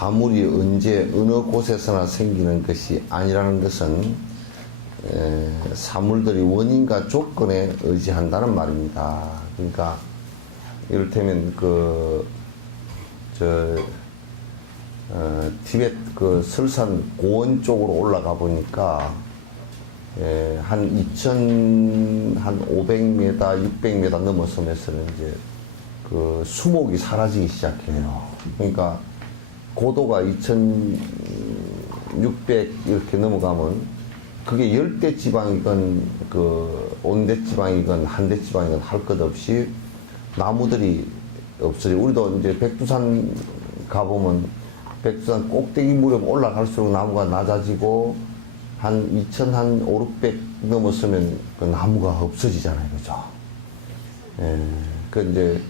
사물이 언제 어느 곳에서나 생기는 것이 아니라는 것은 사물들이 원인과 조건에 의지한다는 말입니다. 그러니까 이를테면 티베트 설산 고원 쪽으로 올라가 보니까 한 2,500m, 600m 넘어서면서는 이제 수목이 사라지기 시작해요. 그러니까 고도가 2,600 이렇게 넘어가면 그게 열대 지방이건 온대 지방이건 한대 지방이건 할 것 없이 나무들이 없어요. 우리도 이제 백두산 가보면 백두산 꼭대기 무렵 올라갈수록 나무가 낮아지고 한 2,500 넘었으면 그 나무가 없어지잖아요. 그죠? 이제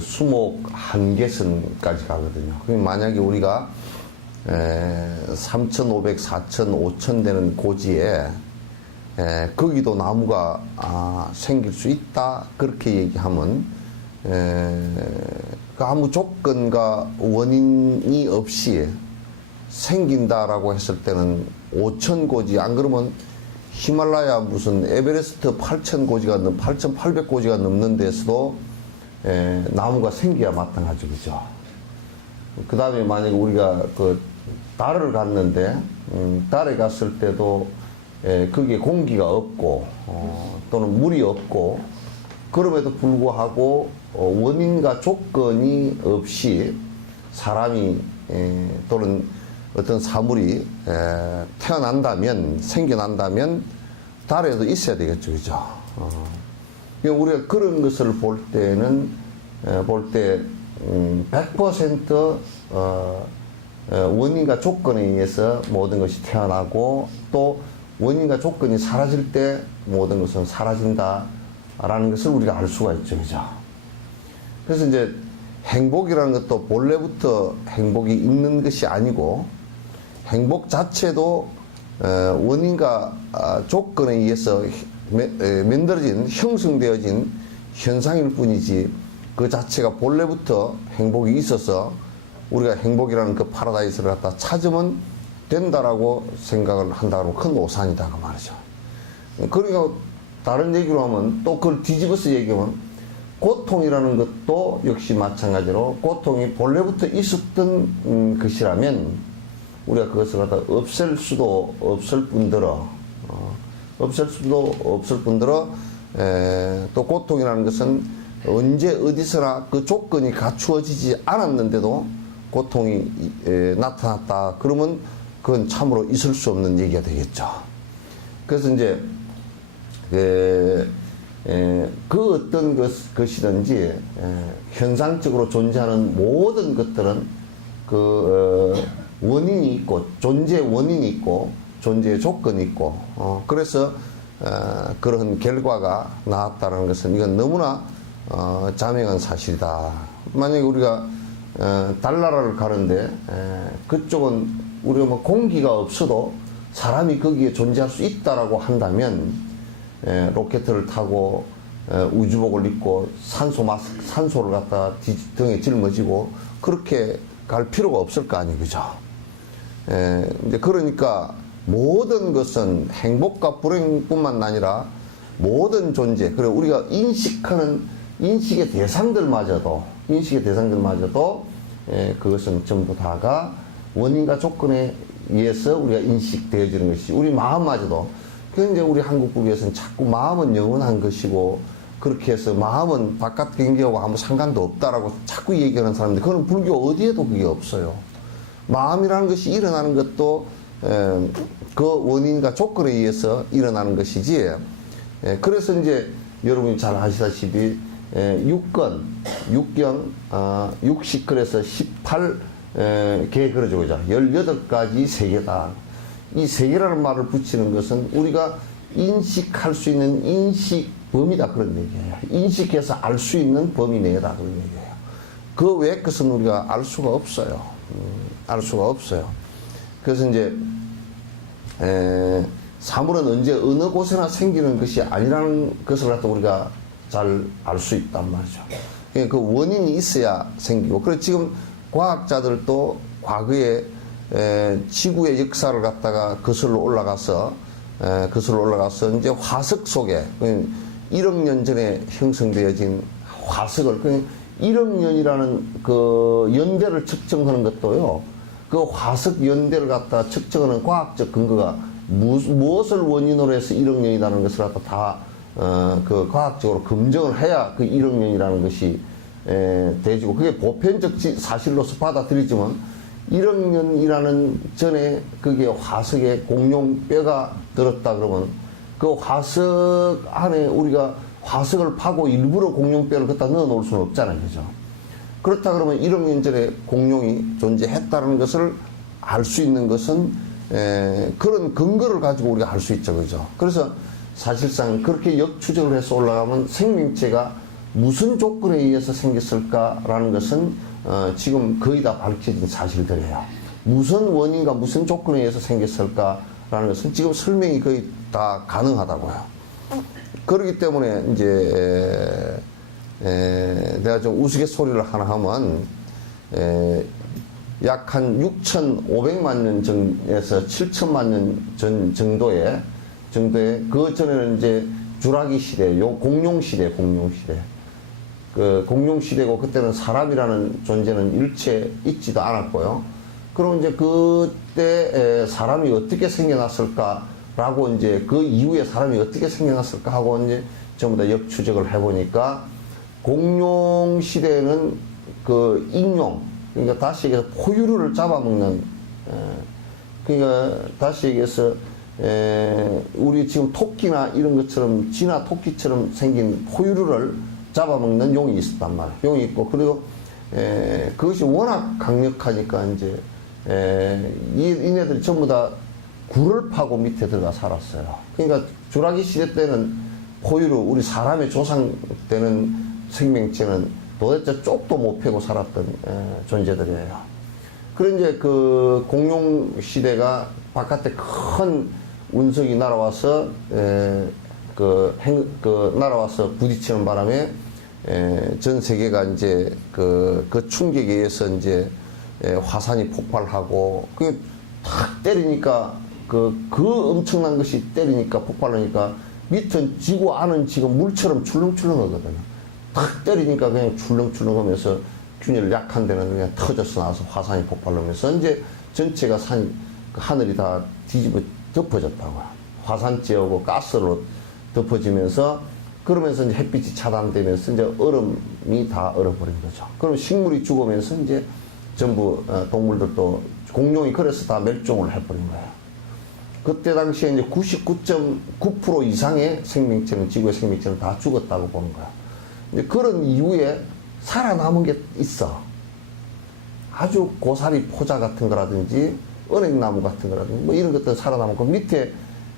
수목 한계선까지 가거든요. 그럼 만약에 우리가 3,500, 4,000, 5,000 되는 고지에 거기도 나무가 생길 수 있다 그렇게 얘기하면 아무 조건과 원인이 없이 생긴다라고 했을 때는 5,000 고지, 안 그러면 히말라야 무슨 에베레스트 8,000 고지가 8,800 고지가 넘는 데서도 나무가 생겨야 마땅하죠. 그죠? 그 다음에 만약에 우리가 달을 갔는데, 달에 갔을 때도 거기에 공기가 없고, 또는 물이 없고, 그럼에도 불구하고 원인과 조건이 없이 사람이 또는 어떤 사물이 태어난다면, 생겨난다면 달에도 있어야 되겠죠. 그죠? 우리가 그런 것을 볼 때는, 100% 원인과 조건에 의해서 모든 것이 태어나고 또 원인과 조건이 사라질 때 모든 것은 사라진다라는 것을 우리가 알 수가 있죠. 그죠? 그래서 이제 행복이라는 것도 본래부터 행복이 있는 것이 아니고 행복 자체도 원인과 조건에 의해서 만들어진, 형성되어진 현상일 뿐이지 그 자체가 본래부터 행복이 있어서 우리가 행복이라는 그 파라다이스를 갖다 찾으면 된다라고 생각을 한다면 큰 오산이다 그 말이죠. 그러니까 다른 얘기로 하면 또 그걸 뒤집어서 얘기하면 고통이라는 것도 역시 마찬가지로 고통이 본래부터 있었던 것이라면 우리가 그것을 갖다 없앨 수도 없을 뿐더러 또 고통이라는 것은 언제 어디서나 그 조건이 갖추어지지 않았는데도 고통이 나타났다. 그러면 그건 참으로 있을 수 없는 얘기가 되겠죠. 그래서 이제 그 어떤 것이든지 현상적으로 존재하는 모든 것들은 원인이 있고 존재 원인이 있고 존재의 조건이 있고 그래서 그런 결과가 나왔다는 것은 이건 너무나 자명한 사실이다. 만약에 우리가 달나라를 가는데 그쪽은 우리가 뭐 공기가 없어도 사람이 거기에 존재할 수 있다라고 한다면 로켓을 타고 우주복을 입고 산소를 갖다 등에 짊어지고 그렇게 갈 필요가 없을 거 아니에요. 그죠? 이제 그러니까 모든 것은 행복과 불행뿐만 아니라 모든 존재, 그리고 우리가 인식의 대상들마저도 그것은 전부 다가 원인과 조건에 의해서 우리가 인식되어지는 것이 우리 마음마저도. 그런데 우리 한국국에서는 자꾸 마음은 영원한 것이고 그렇게 해서 마음은 바깥 경계하고 아무 상관도 없다라고 자꾸 얘기하는 사람들, 그건 불교 어디에도 그게 없어요. 마음이라는 것이 일어나는 것도 그 원인과 조건에 의해서 일어나는 것이지. 그래서 이제 여러분이 잘 아시다시피 육식 그래서 18개 그러죠. 그죠? 18가지 세계다. 이 세계라는 말을 붙이는 것은 우리가 인식할 수 있는 인식 범위다 그런 얘기예요. 인식해서 알 수 있는 범위 내다 그런 얘기예요. 그 외의 것은 우리가 알 수가 없어요. 알 수가 없어요. 그래서 이제 사물은 언제 어느 곳에나 생기는 것이 아니라는 것을 갖다 우리가 잘 알 수 있단 말이죠. 그 원인이 있어야 생기고, 그래서 지금 과학자들도 과거에 지구의 역사를 갖다가 거슬러 올라가서 이제 화석 속에 1억 년 전에 형성되어진 화석을 1억 년이라는 그 연대를 측정하는 것도요. 그 화석 연대를 갖다 측정하는 과학적 근거가 무엇을 원인으로 해서 1억 년이라는 것을 갖다 다 그 과학적으로 검증을 해야 그 1억 년이라는 것이 되지고 그게 보편적 사실로서 받아들이지만 1억 년이라는 전에 그게 화석에 공룡뼈가 들었다 그러면 그 화석 안에 우리가 화석을 파고 일부러 공룡뼈를 갖다 넣어 놓을 수는 없잖아요. 그죠? 그렇다 그러면 1억 년 전에 공룡이 존재했다는 것을 알 수 있는 것은 그런 근거를 가지고 우리가 알 수 있죠. 그죠? 그래서 사실상 그렇게 역추적을 해서 올라가면 생명체가 무슨 조건에 의해서 생겼을까라는 것은 지금 거의 다 밝혀진 사실들이에요. 무슨 원인과 무슨 조건에 의해서 생겼을까라는 것은 지금 설명이 거의 다 가능하다고요. 그렇기 때문에 이제 내가 좀 우스갯소리를 하나 하면 약 한 6,500만 년 전에서 7천만 년 전 정도에 그 전에는 이제 주라기 시대, 공룡 시대. 그 공룡 시대고 그때는 사람이라는 존재는 일체 있지도 않았고요. 그럼 이제 그때 사람이 어떻게 생겨났을까라고 이제 그 이후에 사람이 어떻게 생겨났을까 하고 이제 전부 다 역추적을 해보니까 공룡 시대에는 그 익룡, 그러니까 다시 얘기해서 포유류를 잡아먹는, 그러니까 다시 얘기해서 우리 지금 토끼나 이런 것처럼 쥐나 토끼처럼 생긴 포유류를 잡아먹는 용이 있었단 말이에요. 용이 있고, 그리고 그것이 워낙 강력하니까 이제 이네들이 전부 다 굴을 파고 밑에 들어가 살았어요. 그러니까 주라기 시대 때는 포유류, 우리 사람의 조상 되는 생명체는 도대체 쪽도 못 패고 살았던 존재들이에요. 그리고 이제 그 공룡 시대가 바깥에 큰 운석이 날아와서 날아와서 부딪히는 바람에 전 세계가 이제 그 충격에 의해서 이제 화산이 폭발하고 탁 때리니까 그 엄청난 것이 때리니까 폭발하니까 밑은 지구 안은 지금 물처럼 출렁출렁하거든요. 탁 때리니까 그냥 출렁출렁하면서 균열 약한 데는 그냥 터져서 나와서 화산이 폭발하면서 이제 전체가 하늘이 다 뒤집어 덮어졌다고요. 화산재하고 가스로 덮어지면서 그러면서 이제 햇빛이 차단되면서 이제 얼음이 다 얼어버린 거죠. 그럼 식물이 죽으면서 이제 전부 동물들도 공룡이 그래서 다 멸종을 해버린 거예요. 그때 당시에 이제 99.9% 이상의 생명체는 지구의 생명체는 다 죽었다고 보는 거야. 이제 그런 이후에 살아남은 게 있어. 아주 고사리 포자 같은 거라든지 은행나무 같은 거라든지 뭐 이런 것들 살아남고 밑에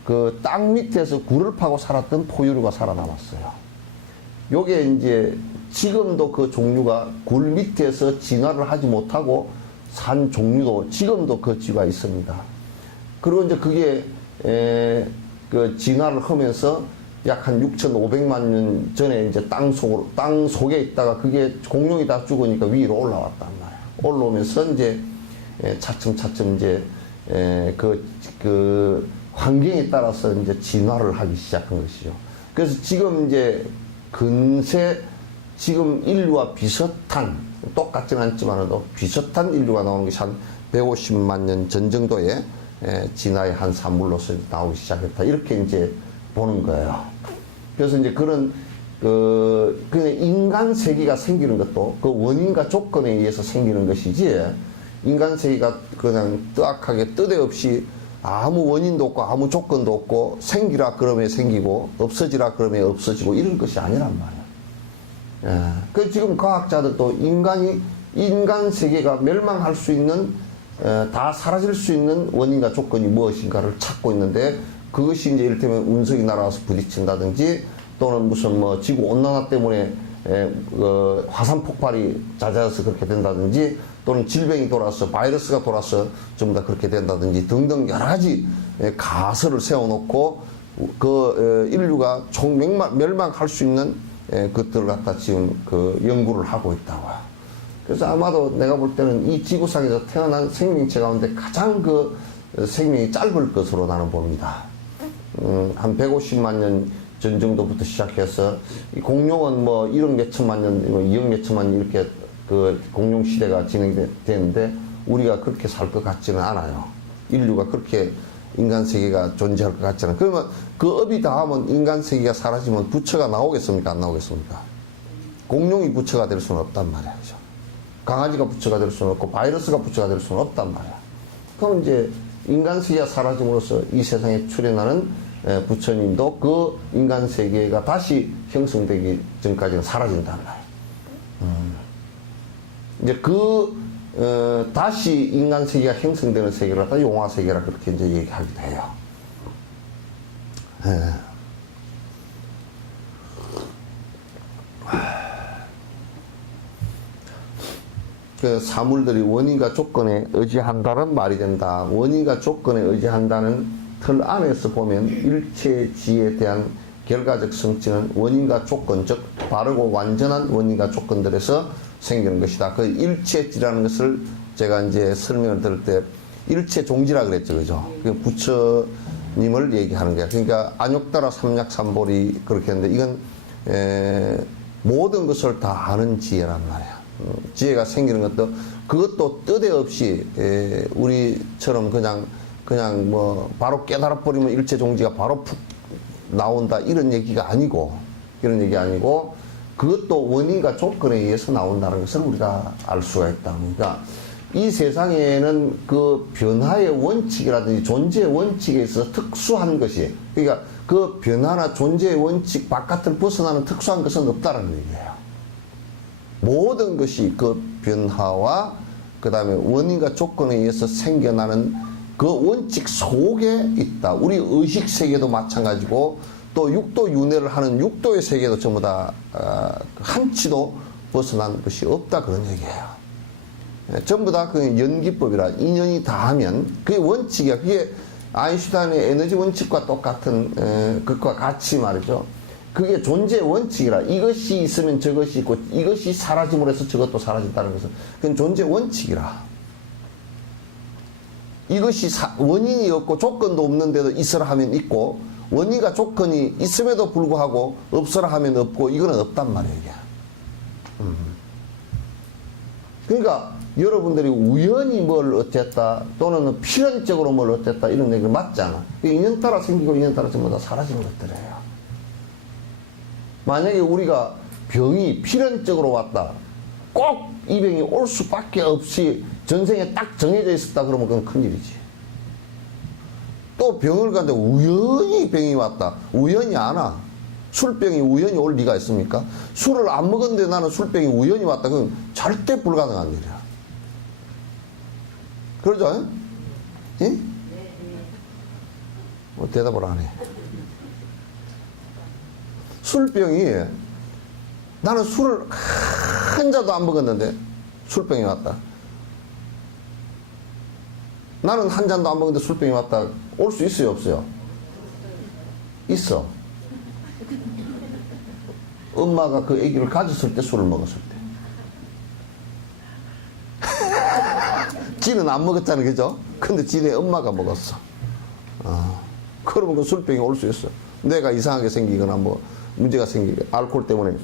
그 땅 밑에서 굴을 파고 살았던 포유류가 살아남았어요. 요게 이제 지금도 그 종류가 굴 밑에서 진화를 하지 못하고 산 종류도 지금도 그 쥐가 있습니다. 그리고 이제 그게 그 진화를 하면서 약 한 6,500만 년 전에 이제 땅 속에 있다가 그게 공룡이 다 죽으니까 위로 올라왔단 말이에요. 올라오면서 이제 차츰차츰 이제 그 환경에 따라서 이제 진화를 하기 시작한 것이죠. 그래서 지금 이제 근세 지금 인류와 비슷한 똑같지는 않지만도 비슷한 인류가 나오는 것이 한 150만 년 전 정도에 진화의 한 산물로서 나오기 시작했다. 이렇게 이제 보는 거예요. 그래서 이제 그런 그냥 인간 세계가 생기는 것도 그 원인과 조건에 의해서 생기는 것이지 인간 세계가 그냥 뜨악하게 뜨대없이 아무 원인도 없고 아무 조건도 없고 생기라 그러면 생기고 없어지라 그러면 없어지고 이런 것이 아니란 말이에요. 그 지금 과학자들도 인간 세계가 멸망할 수 있는 다 사라질 수 있는 원인과 조건이 무엇인가를 찾고 있는데 그것이 이제 이를테면 운석이 날아와서 부딪힌다든지 또는 무슨 뭐 지구 온난화 때문에 화산 폭발이 잦아서 그렇게 된다든지 또는 질병이 돌아서 바이러스가 돌아서 전부 다 그렇게 된다든지 등등 여러 가지 가설을 세워놓고 그 인류가 멸망할 수 있는 것들을 갖다 지금 그 연구를 하고 있다고요. 그래서 아마도 내가 볼 때는 이 지구상에서 태어난 생명체 가운데 가장 그 생명이 짧을 것으로 나는 봅니다. 한 150만 년 전 정도부터 시작해서 이 공룡은 뭐 1억 몇천만 년, 2억 몇천만 년 이렇게 그 공룡 시대가 진행되는데 우리가 그렇게 살 것 같지는 않아요. 인류가 그렇게 인간 세계가 존재할 것 같지 않아요. 그러면 그 업이 닿으면 인간 세계가 사라지면 부처가 나오겠습니까? 안 나오겠습니까? 공룡이 부처가 될 수는 없단 말이야. 그죠? 강아지가 부처가 될 수는 없고 바이러스가 부처가 될 수는 없단 말이야. 그럼 이제 인간 세계가 사라짐으로써 이 세상에 출현하는 부처님도 그 인간 세계가 다시 형성되기 전까지는 사라진단 말이야. 이제 다시 인간 세계가 형성되는 세계를 갖다 용화 세계라 그렇게 이제 얘기하기도 해요. 그 사물들이 원인과 조건에 의지한다는 말이 된다. 원인과 조건에 의지한다는 틀 안에서 보면 일체지에 대한 결과적 성질은 원인과 조건, 즉 바르고 완전한 원인과 조건들에서 생기는 것이다. 그 일체지라는 것을 제가 이제 설명을 들을 때 일체종지라 그랬죠, 그죠? 그 부처님을 얘기하는 거야. 그러니까 안욕따라 삼약삼보리 그렇게 했는데 이건 모든 것을 다 아는 지혜란 말이야. 지혜가 생기는 것도 그것도 뜻대없이 우리처럼 그냥 뭐 바로 깨달아 버리면 일체 종지가 바로 푹 나온다 이런 얘기가 아니고 그것도 원인과 조건에 의해서 나온다는 것을 우리가 알 수가 있다. 그러니까 이 세상에는 그 변화의 원칙이라든지 존재의 원칙에 있어서 특수한 것이 그러니까 그 변화나 존재의 원칙 바깥을 벗어나는 특수한 것은 없다는 얘기예요. 모든 것이 그 변화와 그 다음에 원인과 조건에 의해서 생겨나는 그 원칙 속에 있다. 우리 의식 세계도 마찬가지고 또 육도 윤회를 하는 육도의 세계도 전부 다 한치도 벗어난 것이 없다 그런 얘기예요. 전부 다 그 연기법이라 인연이 닿으면 그게 원칙이야. 그게 아인슈타인의 에너지 원칙과 똑같은 것과 같이 말이죠. 그게 존재의 원칙이라 이것이 있으면 저것이 있고 이것이 사라짐으로 해서 저것도 사라진다는 것은 그건 존재의 원칙이라. 이것이 원인이 없고 조건도 없는데도 있으라 하면 있고 원인과 조건이 있음에도 불구하고 없으라 하면 없고 이거는 없단 말이에요. 이게. 그러니까 여러분들이 우연히 뭘 어쨌다 또는 필연적으로 뭘 어쨌다 이런 얘기가 맞잖아. 인연 따라 생기고 인연 따라 전부 다 사라지는 것들이에요. 만약에 우리가 병이 필연적으로 왔다. 꼭 이 병이 올 수밖에 없이 전생에 딱 정해져 있었다 그러면 그건 큰일이지. 또 병을 가는데 우연히 병이 왔다. 우연히 안 와. 술병이 우연히 올 리가 있습니까? 술을 안 먹었는데 나는 술병이 우연히 왔다. 그건 절대 불가능한 일이야. 그러죠? 예? 뭐 대답을 안 해. 술병이 나는 술을 한 잔도 안 먹었는데 술병이 왔다. 나는 한 잔도 안 먹었는데 술병이 왔다. 올 수 있어요? 없어요? 있어. 엄마가 그 아기를 가졌을 때 술을 먹었을 때. 지는 안 먹었잖아, 그죠? 근데 지네 엄마가 먹었어. 그러면 그 술병이 올 수 있어. 내가 이상하게 생기거나 뭐 문제가 알코올 때문에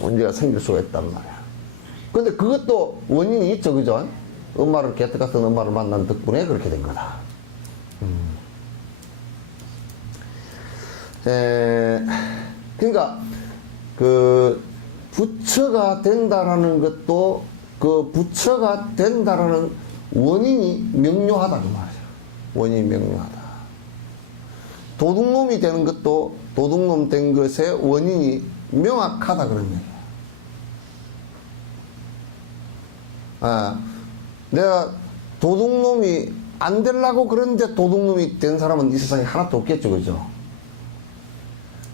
문제가 생길 수가 있단 말이야. 근데 그것도 원인이 있죠, 그죠? 엄마를, 개떡 같은 엄마를 만난 덕분에 그렇게 된 거다. 그러니까, 부처가 된다라는 것도 그 부처가 된다라는 원인이 명료하다, 그 말이야. 원인이 명료하다. 도둑놈이 되는 것도 도둑놈 된 것의 원인이 명확하다, 그런 얘기야. 내가 도둑놈이 안 되려고 그러는데 도둑놈이 된 사람은 이 세상에 하나도 없겠죠, 그죠?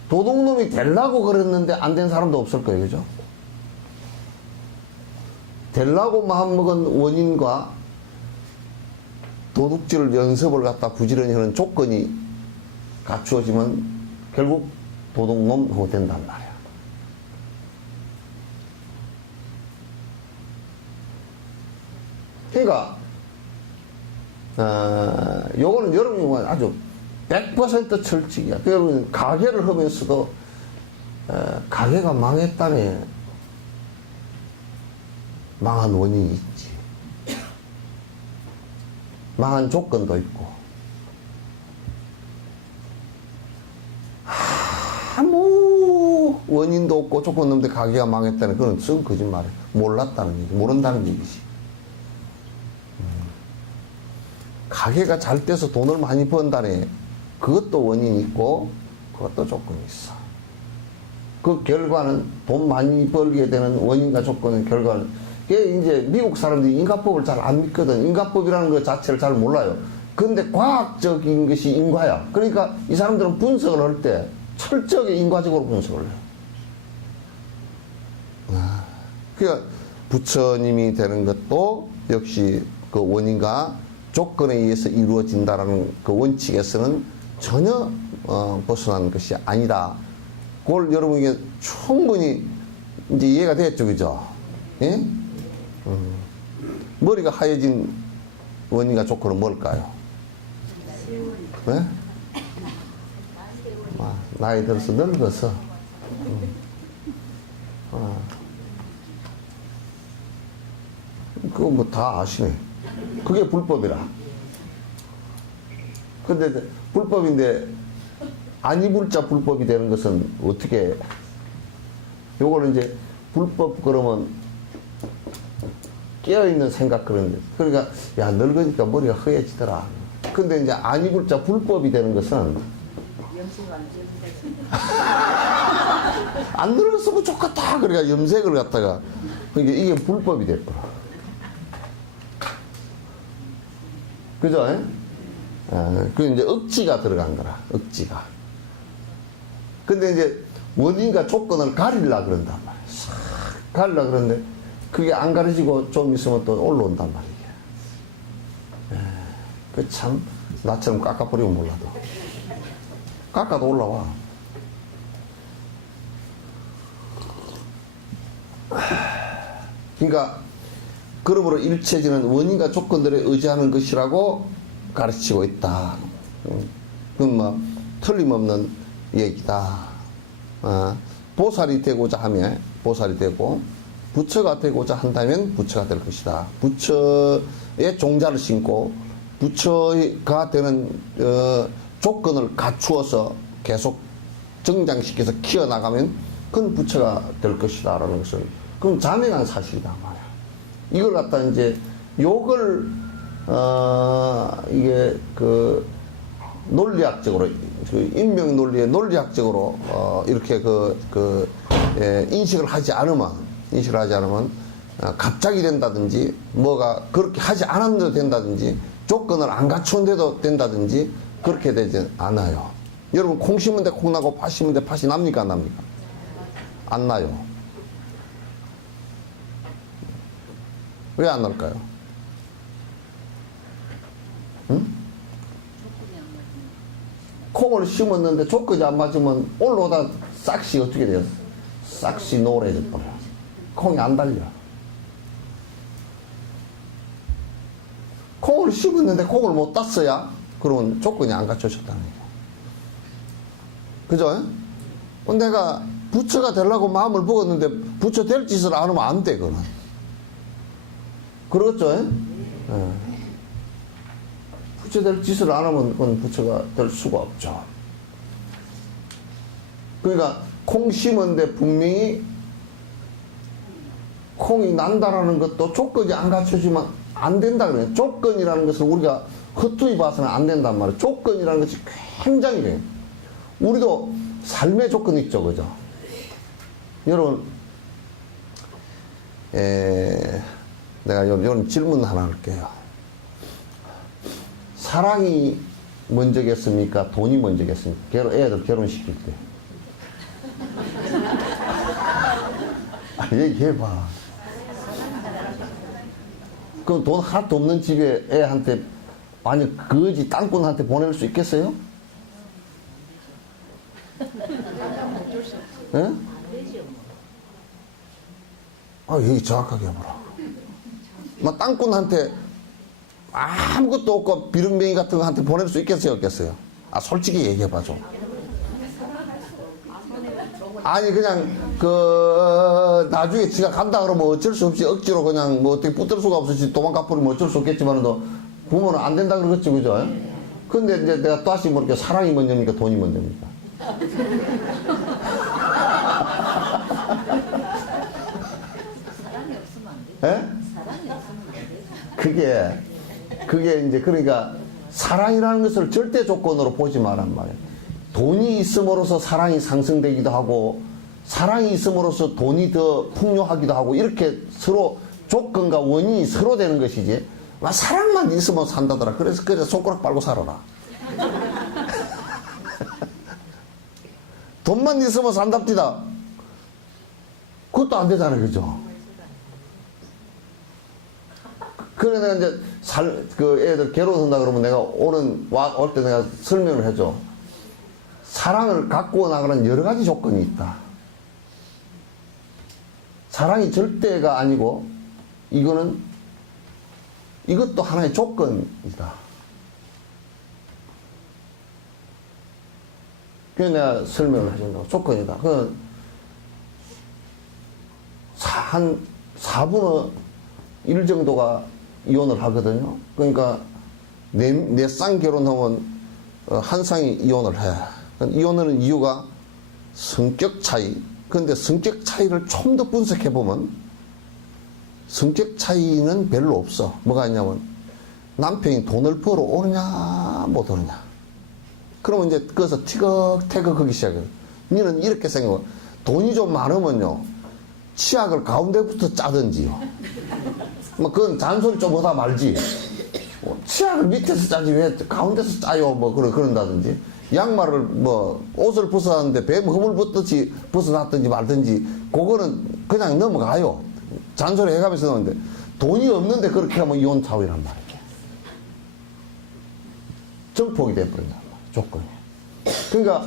도둑놈이 되려고 그랬는데 안 된 사람도 없을 거예요, 그죠? 되려고 마음먹은 원인과 도둑질 연습을 갖다 부지런히 하는 조건이 갖추어지면 결국 도둑놈 된단 말이야. 그러니까 요거는 여러분이 아주 100% 철칙이야. 여러분 가게를 하면서도 가게가 망했다네. 망한 원인이 있지. 망한 조건도 있고. 아무 원인도 없고 조건 없는데 가게가 망했다는 그건 썩 거짓말이야. 몰랐다는 얘기, 모른다는 얘기지. 가게가 잘 돼서 돈을 많이 번다네. 그것도 원인이 있고 그것도 조건이 있어. 그 결과는 돈 많이 벌게 되는 원인과 조건의 결과는 이게 이제 미국 사람들이 인과법을 잘 안 믿거든. 인과법이라는 것 자체를 잘 몰라요. 근데 과학적인 것이 인과야. 그러니까 이 사람들은 분석을 할 때 철저하게 인과적으로 분석을 해요. 그러니까 부처님이 되는 것도 역시 그 원인과 조건에 의해서 이루어진다라는 그 원칙에서는 전혀 벗어난 것이 아니다. 그걸 여러분에게 충분히 이제 이해가 됐죠, 그죠? 예? 머리가 하얘진 원인과 조건은 뭘까요? 네? 나이 들어서 늙어서. 그거 뭐 다 아시네. 그게 불법이라. 근데 불법인데 안 입을 자 불법이 되는 것은 어떻게, 요거는 이제 불법 그러면 깨어있는 생각 그런데, 그러니까 야 늙으니까 머리가 허해지더라. 근데 이제 안 입을 자 불법이 되는 것은 안 늙었으면 좋겠다. 그러니까 염색을 갖다가, 그러니까 이게 불법이 될 거라. 그죠? 그 이제 억지가 들어간 거라. 억지가. 근데 이제 원인과 조건을 가리려 그런단 말이야. 싹 가리려 그러는데 그게 안 가려지고 좀 있으면 또 올라온단 말이야. 그 참 나처럼 깎아버리면 몰라도 깎아도 올라와. 그러니까 그러므로 일체지는 원인과 조건들에 의지하는 것이라고 가르치고 있다. 그건 뭐 틀림없는 얘기다. 보살이 되고자 하면 보살이 되고, 부처가 되고자 한다면 부처가 될 것이다. 부처의 종자를 신고 부처가 되는 조건을 갖추어서 계속 정장시켜서 키워나가면 그건 부처가 될 것이다 라는 것은 그건 자명한 사실이다 말이야. 이걸 갖다 이제 욕을 이게 그 논리학적으로, 그 인명 논리의 논리학적으로 이렇게 인식을 하지 않으면 갑자기 된다든지 뭐가 그렇게 하지 않았는데도 된다든지 조건을 안 갖추는데도 된다든지 그렇게 되지 않아요. 여러분 콩 심은 데 콩 나고 팥 심은 데 팥이 납니까 안 납니까? 안 나요. 왜 안 날까요? 응? 콩을 심었는데 조건이 안 맞으면 올라오다 싹시 어떻게 돼요? 싹시 노래져 버려. 콩이 안 달려. 콩을 심었는데 콩을 못 땄어야 그러면 조건이 안 갖춰졌다는 거예요. 그죠? 내가 부처가 되려고 마음을 먹었는데 부처 될 짓을 안 하면 안 돼, 그거는. 그렇죠? 네. 부처 될 짓을 안 하면 그건 부처가 될 수가 없죠. 그러니까 콩 심은데 분명히 콩이 난다라는 것도 조건이 안 갖춰지면 안 된다 그래요. 조건이라는 것을 우리가 헛되이 봐서는 안 된단 말이에요. 조건이라는 것이 굉장히 돼요. 우리도 삶의 조건이 있죠, 그죠? 여러분, 내가 이런 질문 하나 할게요. 사랑이 먼저겠습니까? 돈이 먼저겠습니까? 애들 결혼시킬 때. 얘기해봐. 그럼 돈 하나도 없는 집에 애한테, 아니, 거지 땅꾼한테 보낼 수 있겠어요? 예? 얘기 정확하게 해보라. 막 땅꾼한테 아무것도 없고 비릉뱅이 같은 거한테 보낼 수 있겠어요, 없겠어요? 아, 솔직히 얘기해봐 줘. 아니 그냥 나중에 지가 간다 그러면 어쩔 수 없이 억지로 그냥 뭐 어떻게 붙들 수가 없으시 도망가 버리면 어쩔 수 없겠지만도 부모는 안 된다 그러겠지, 그죠? 근데 이제 내가 다시 뭐 이렇게 사랑이 먼저입니까, 돈이 먼저입니까? 사랑이 없으면 안 돼. 예? 사랑이 없으면 안 돼. 그게 이제 그러니까 사랑이라는 것을 절대 조건으로 보지 말란 말이에요. 돈이 있음으로써 사랑이 상승되기도 하고 사랑이 있음으로써 돈이 더 풍요하기도 하고 이렇게 서로 조건과 원인이 서로 되는 것이지. 막 사랑만 있으면 산다더라. 그래서 그래 손가락 빨고 살아라. 돈만 있으면 산답디다. 그것도 안 되잖아요, 그죠? 그래 내가 이제 애들 괴로워한다 그러면 내가 올 때 내가 설명을 해줘. 사랑을 갖고 나가는 여러 가지 조건이 있다. 사랑이 절대가 아니고 이것도 하나의 조건이다. 그래서 내가 설명을 해준다고. 조건이다. 한 4분의 1 정도가 이혼을 하거든요. 그러니까 네 쌍 결혼하면 한 쌍이 이혼을 해. 이혼하는 이유가 성격 차이. 그런데 성격 차이를 좀 더 분석해 보면 성격 차이는 별로 없어. 뭐가 있냐면 남편이 돈을 벌어 오느냐 못 오느냐. 그러면 이제 거기서 티격태격하기 시작해요. 니는 이렇게 생각해. 돈이 좀 많으면요 치약을 가운데부터 짜든지요. 뭐 그건 잔소리 좀 하다 말지. 치약을 밑에서 짜지 왜 가운데서 짜요? 뭐 그런다든지. 양말을 옷을 벗어놨는데 뱀 허물 벗듯이 벗어놨든지 말든지 그거는 그냥 넘어가요. 잔소리 해가면서 넣는데 돈이 없는데 그렇게 하면 이혼 사유란 말이에요. 정폭이 돼버린단 말이에요. 조건이. 그러니까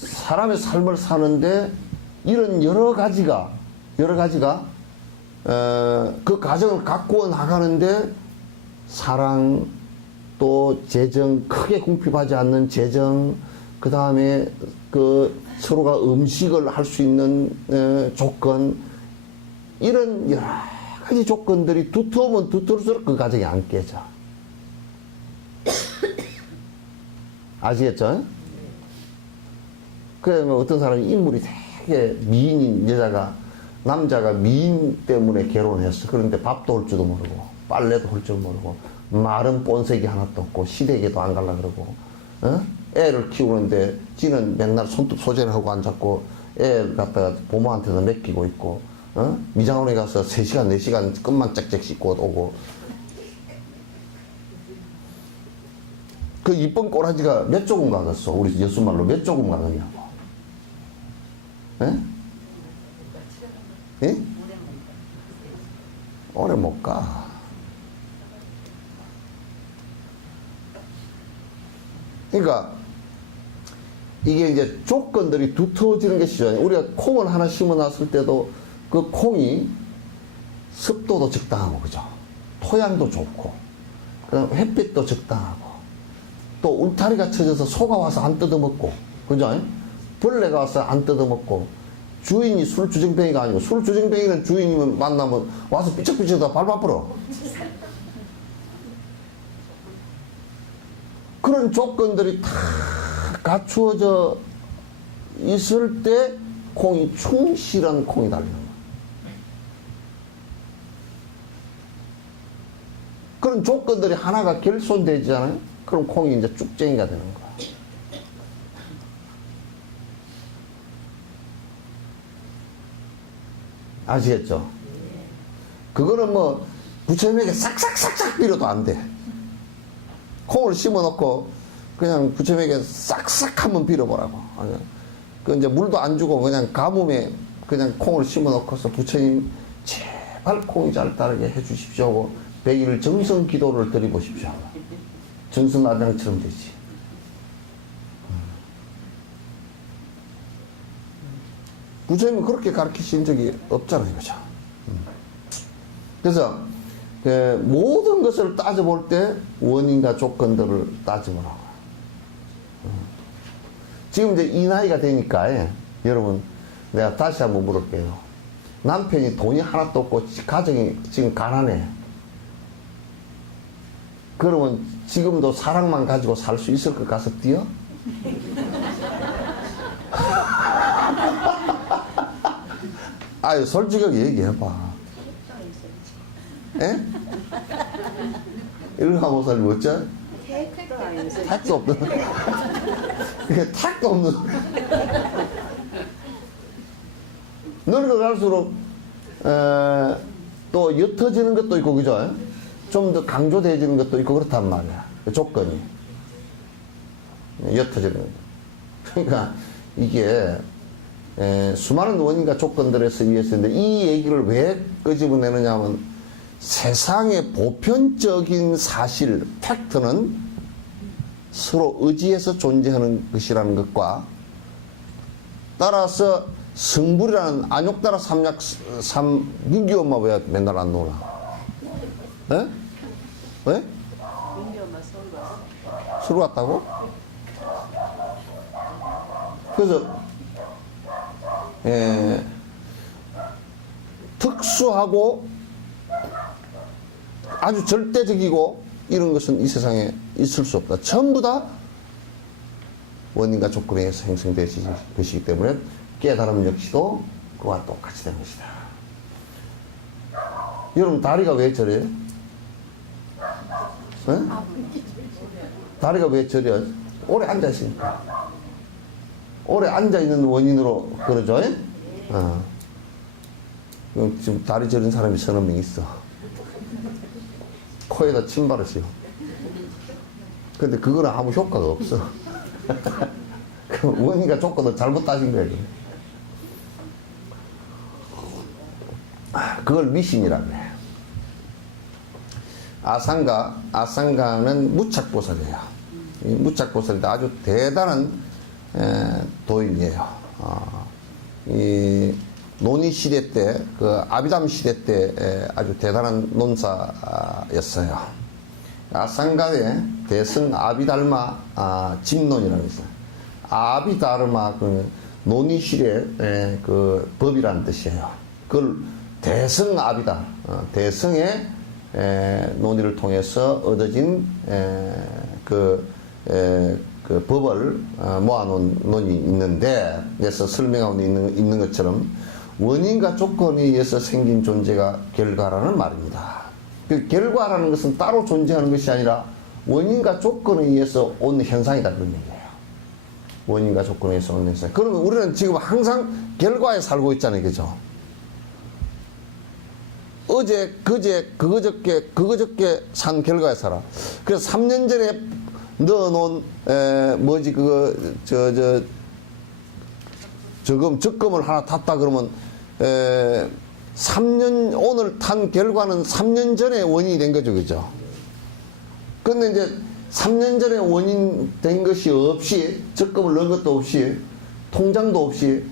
사람의 삶을 사는데 이런 여러 가지가 그 가정을 갖고 나가는데 사랑, 또 재정, 크게 궁핍하지 않는 재정, 그 다음에 서로가 음식을 할 수 있는 조건, 이런 여러 가지 조건들이 두터우면 두터울수록 그 가정이 안 깨져. 아시겠죠? 그러면 어떤 사람이 인물이 되게 미인인 남자가 미인 때문에 결혼했어. 그런데 밥도 할 줄도 모르고 빨래도 할 줄 모르고 마른 본색이 하나도 없고 시댁에도 안 갈라 그러고 애를 키우는데 지는 맨날 손톱 소재를 하고 앉았고 애 갖다가 부모한테도 맡기고 있고 미장원에 가서 3시간 4시간 끝만 짹짹 씻고 오고 그 이쁜 꼬라지가 몇 조금 가겠어. 우리 여수말로 몇 조금 가겠냐고. 예? 예? 오래 못 가. 그러니까 이게 이제 조건들이 두터워지는 것이죠. 우리가 콩을 하나 심어놨을 때도 그 콩이 습도도 적당하고, 그죠? 토양도 좋고, 그다음 햇빛도 적당하고, 또 울타리가 쳐져서 소가 와서 안 뜯어먹고, 그죠? 벌레가 와서 안 뜯어먹고, 주인이 술주정뱅이가 아니고, 술주정뱅이는 주인이면 만나면 와서 삐쩍삐쩍 밟아버려. 그런 조건들이 다 갖추어져 있을 때 콩이 충실한 콩이 달리는 거야. 그런 조건들이 하나가 결손되잖아요. 그럼 콩이 이제 쭉쟁이가 되는 거야. 아시겠죠? 그거는 뭐 부처님에게 싹싹싹싹 빌어도 안 돼. 콩을 심어놓고 그냥 부처님에게 싹싹 한번 빌어보라고. 그 이제 물도 안 주고 그냥 가뭄에 그냥 콩을 심어놓고서 부처님 제발 콩이 잘 따르게 해주십시오 하고 100일 정성 기도를 드려보십시오. 정성나장처럼 되지. 부처님은 그렇게 가르치신 적이 없잖아요, 그죠? 그래서 모든 것을 따져볼 때 원인과 조건들을 따져보라고. 지금 이제 이 나이가 되니까 여러분 내가 다시 한번 물을게요. 남편이 돈이 하나도 없고 가정이 지금 가난해. 그러면 지금도 사랑만 가지고 살 수 있을 것 같아 뛰어? 아유 솔직하게 얘기해봐. 에? 이런 하고 살면 어쩌? 택도 없는. 이게 택도 없는. 늙어 갈수록 또 옅어지는 것도 있고 그죠? 좀 더 강조되어지는 것도 있고 그렇단 말이야. 그 조건이 옅어지는 거. 그러니까 이게 수많은 원인과 조건들에서 의해서인데 이 얘기를 왜 끄집어내느냐 하면 세상의 보편적인 사실, 팩트는 서로 의지해서 존재하는 것이라는 것과 따라서 성불이라는 안욕따라 삼약 민기 엄마 왜 맨날 안 노나? 에? 왜? 민기 엄마 서울 갔어. 서울 갔다고? 그래서 특수하고 아주 절대적이고 이런 것은 이 세상에 있을 수 없다. 전부 다 원인과 조건에 의해서 형성될 것이기 때문에 깨달음 역시도 그와 똑같이 된 것이다. 여러분 다리가 왜 저래요? 네? 다리가 왜 저래요? 오래 앉아있으니까. 오래 앉아있는 원인으로 그러죠? 지금 다리 저린 사람이 서너 명 있어. 코에다 침 바르시오. 근데 그거는 아무 효과가 없어. 그 원인과 조건을 잘못 따진 거예요. 그걸 미신이라고 해. 아상가는 무착보살이에요. 이 무착보살인데 아주 대단한 도인이에요. 이 논의 시대 때, 그 아비담 시대 때 아주 대단한 논사였어요. 아상가의 대승 아비달마 집론이라는 게 있어요. 아비다르마 그 논의 시대 그 법이라는 뜻이에요. 그걸 대승 아비다, 대승의 논의를 통해서 얻어진 그 법을 모아놓은 논이 있는데, 그래서 설명하고 있는 것처럼 원인과 조건에 의해서 생긴 존재가 결과라는 말입니다. 그 결과라는 것은 따로 존재하는 것이 아니라 원인과 조건에 의해서 온 현상이다 그런 얘기예요. 원인과 조건에 의해서 온 현상. 그러면 우리는 지금 항상 결과에 살고 있잖아요, 그죠? 어제, 그제, 그거저께 산 결과에 살아. 그래서 3년 전에 넣어놓은, 적금을 하나 탔다 그러면, 3년, 오늘 탄 결과는 3년 전에 원인이 된 거죠, 그죠? 근데 이제 3년 전에 원인 된 것이 없이, 적금을 넣은 것도 없이, 통장도 없이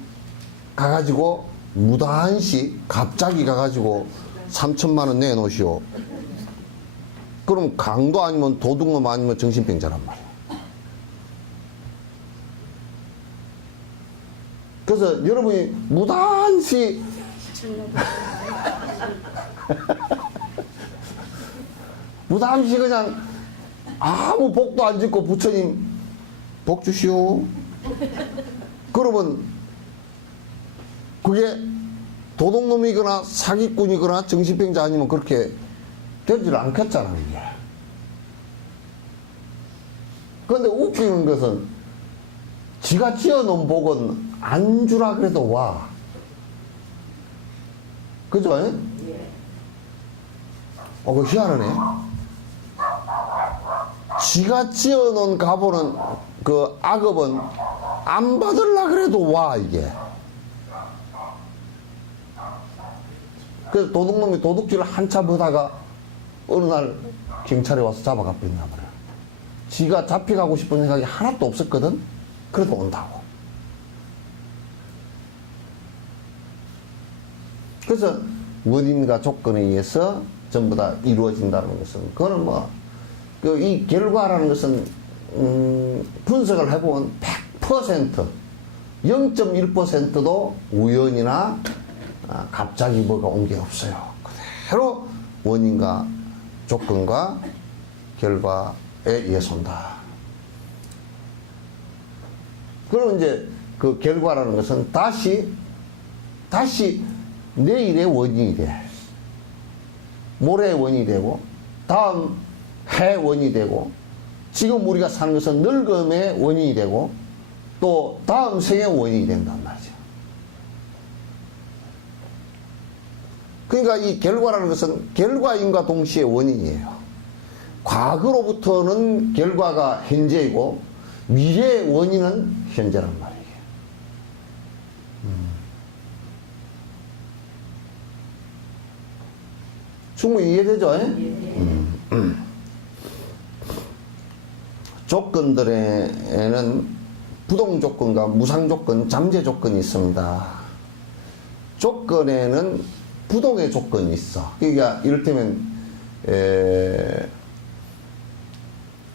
가가지고, 무단시, 갑자기 가가지고, 3천만 원 내놓으시오. 그럼 강도 아니면 도둑놈 아니면 정신병자란 말이에요. 그래서 여러분이 무단시 무단시 그냥 아무 복도 안 짓고 부처님 복 주시오. 그러면 그게 도둑놈이거나 사기꾼이거나 정신병자 아니면 그렇게 되질 않겠잖아, 이게. 그런데 웃기는 것은 지가 지어놓은 복은 안 주라 그래도 와. 그죠? 그거 희한하네. 지가 지어놓은 가보는 그 악업은 안 받으려 그래도 와, 이게. 그래서 도둑놈이 도둑질을 한참 하다가 어느 날 경찰이 와서 잡아가 버린단 말이야. 지가 잡혀가고 싶은 생각이 하나도 없었거든? 그래도 온다고. 그래서 원인과 조건에 의해서 전부 다 이루어진다는 것은, 그거는 뭐, 이 결과라는 것은, 분석을 해보면 100%, 0.1%도 우연이나 갑자기 뭐가 온 게 없어요. 그대로 원인과 조건과 결과에 의해서 온다. 그럼 이제 그 결과라는 것은 다시 내일의 원인이 돼. 모레의 원인이 되고, 다음 해 원인이 되고, 지금 우리가 사는 것은 늙음의 원인이 되고, 또 다음 생의 원인이 된단 말이죠. 그러니까 이 결과라는 것은 결과인과 동시에 원인이에요. 과거로부터는 결과가 현재이고, 미래의 원인은 현재란 말이에요. 충분히 이해되죠? 조건들에는 부동 조건과 무상 조건, 잠재 조건이 있습니다. 조건에는 부동의 조건이 있어. 그러니까 이를테면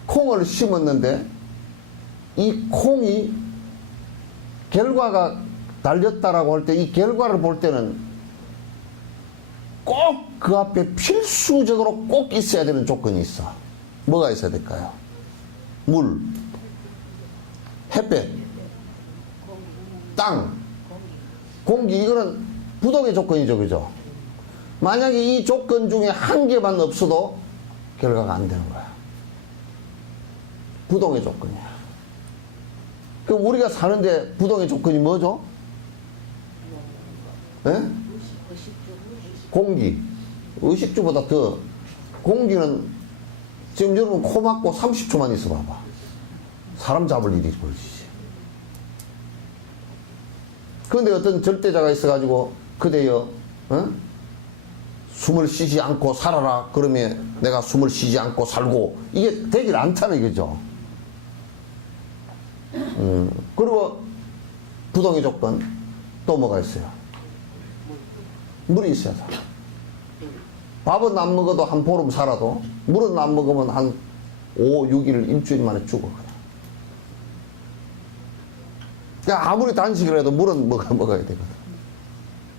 콩을 심었는데 이 콩이 결과가 달렸다라고 할 때, 이 결과를 볼 때는 꼭 그 앞에 필수적으로 꼭 있어야 되는 조건이 있어. 뭐가 있어야 될까요? 물, 햇볕, 땅, 공기. 이거는 부동의 조건이죠, 그죠? 만약에 이 조건 중에 한 개만 없어도 결과가 안 되는 거야. 부동의 조건이야. 그럼 우리가 사는데 부동의 조건이 뭐죠? 네? 공기. 의식주보다 더. 공기는 지금 여러분 코 막고 30초만 있어 봐봐. 사람 잡을 일이 벌어지지. 그런데 어떤 절대자가 있어가지고 그대여 숨을 쉬지 않고 살아라. 그러면 내가 숨을 쉬지 않고 살고, 이게 되질 않잖아요, 그죠? 그리고 부동의 조건 또 뭐가 있어요? 물이 있어야 살아. 밥은 안 먹어도 한 보름 살아도, 물은 안 먹으면 한 5, 6일, 일주일 만에 죽어. 그러니까 아무리 단식을 해도 물은 먹어야 되거든.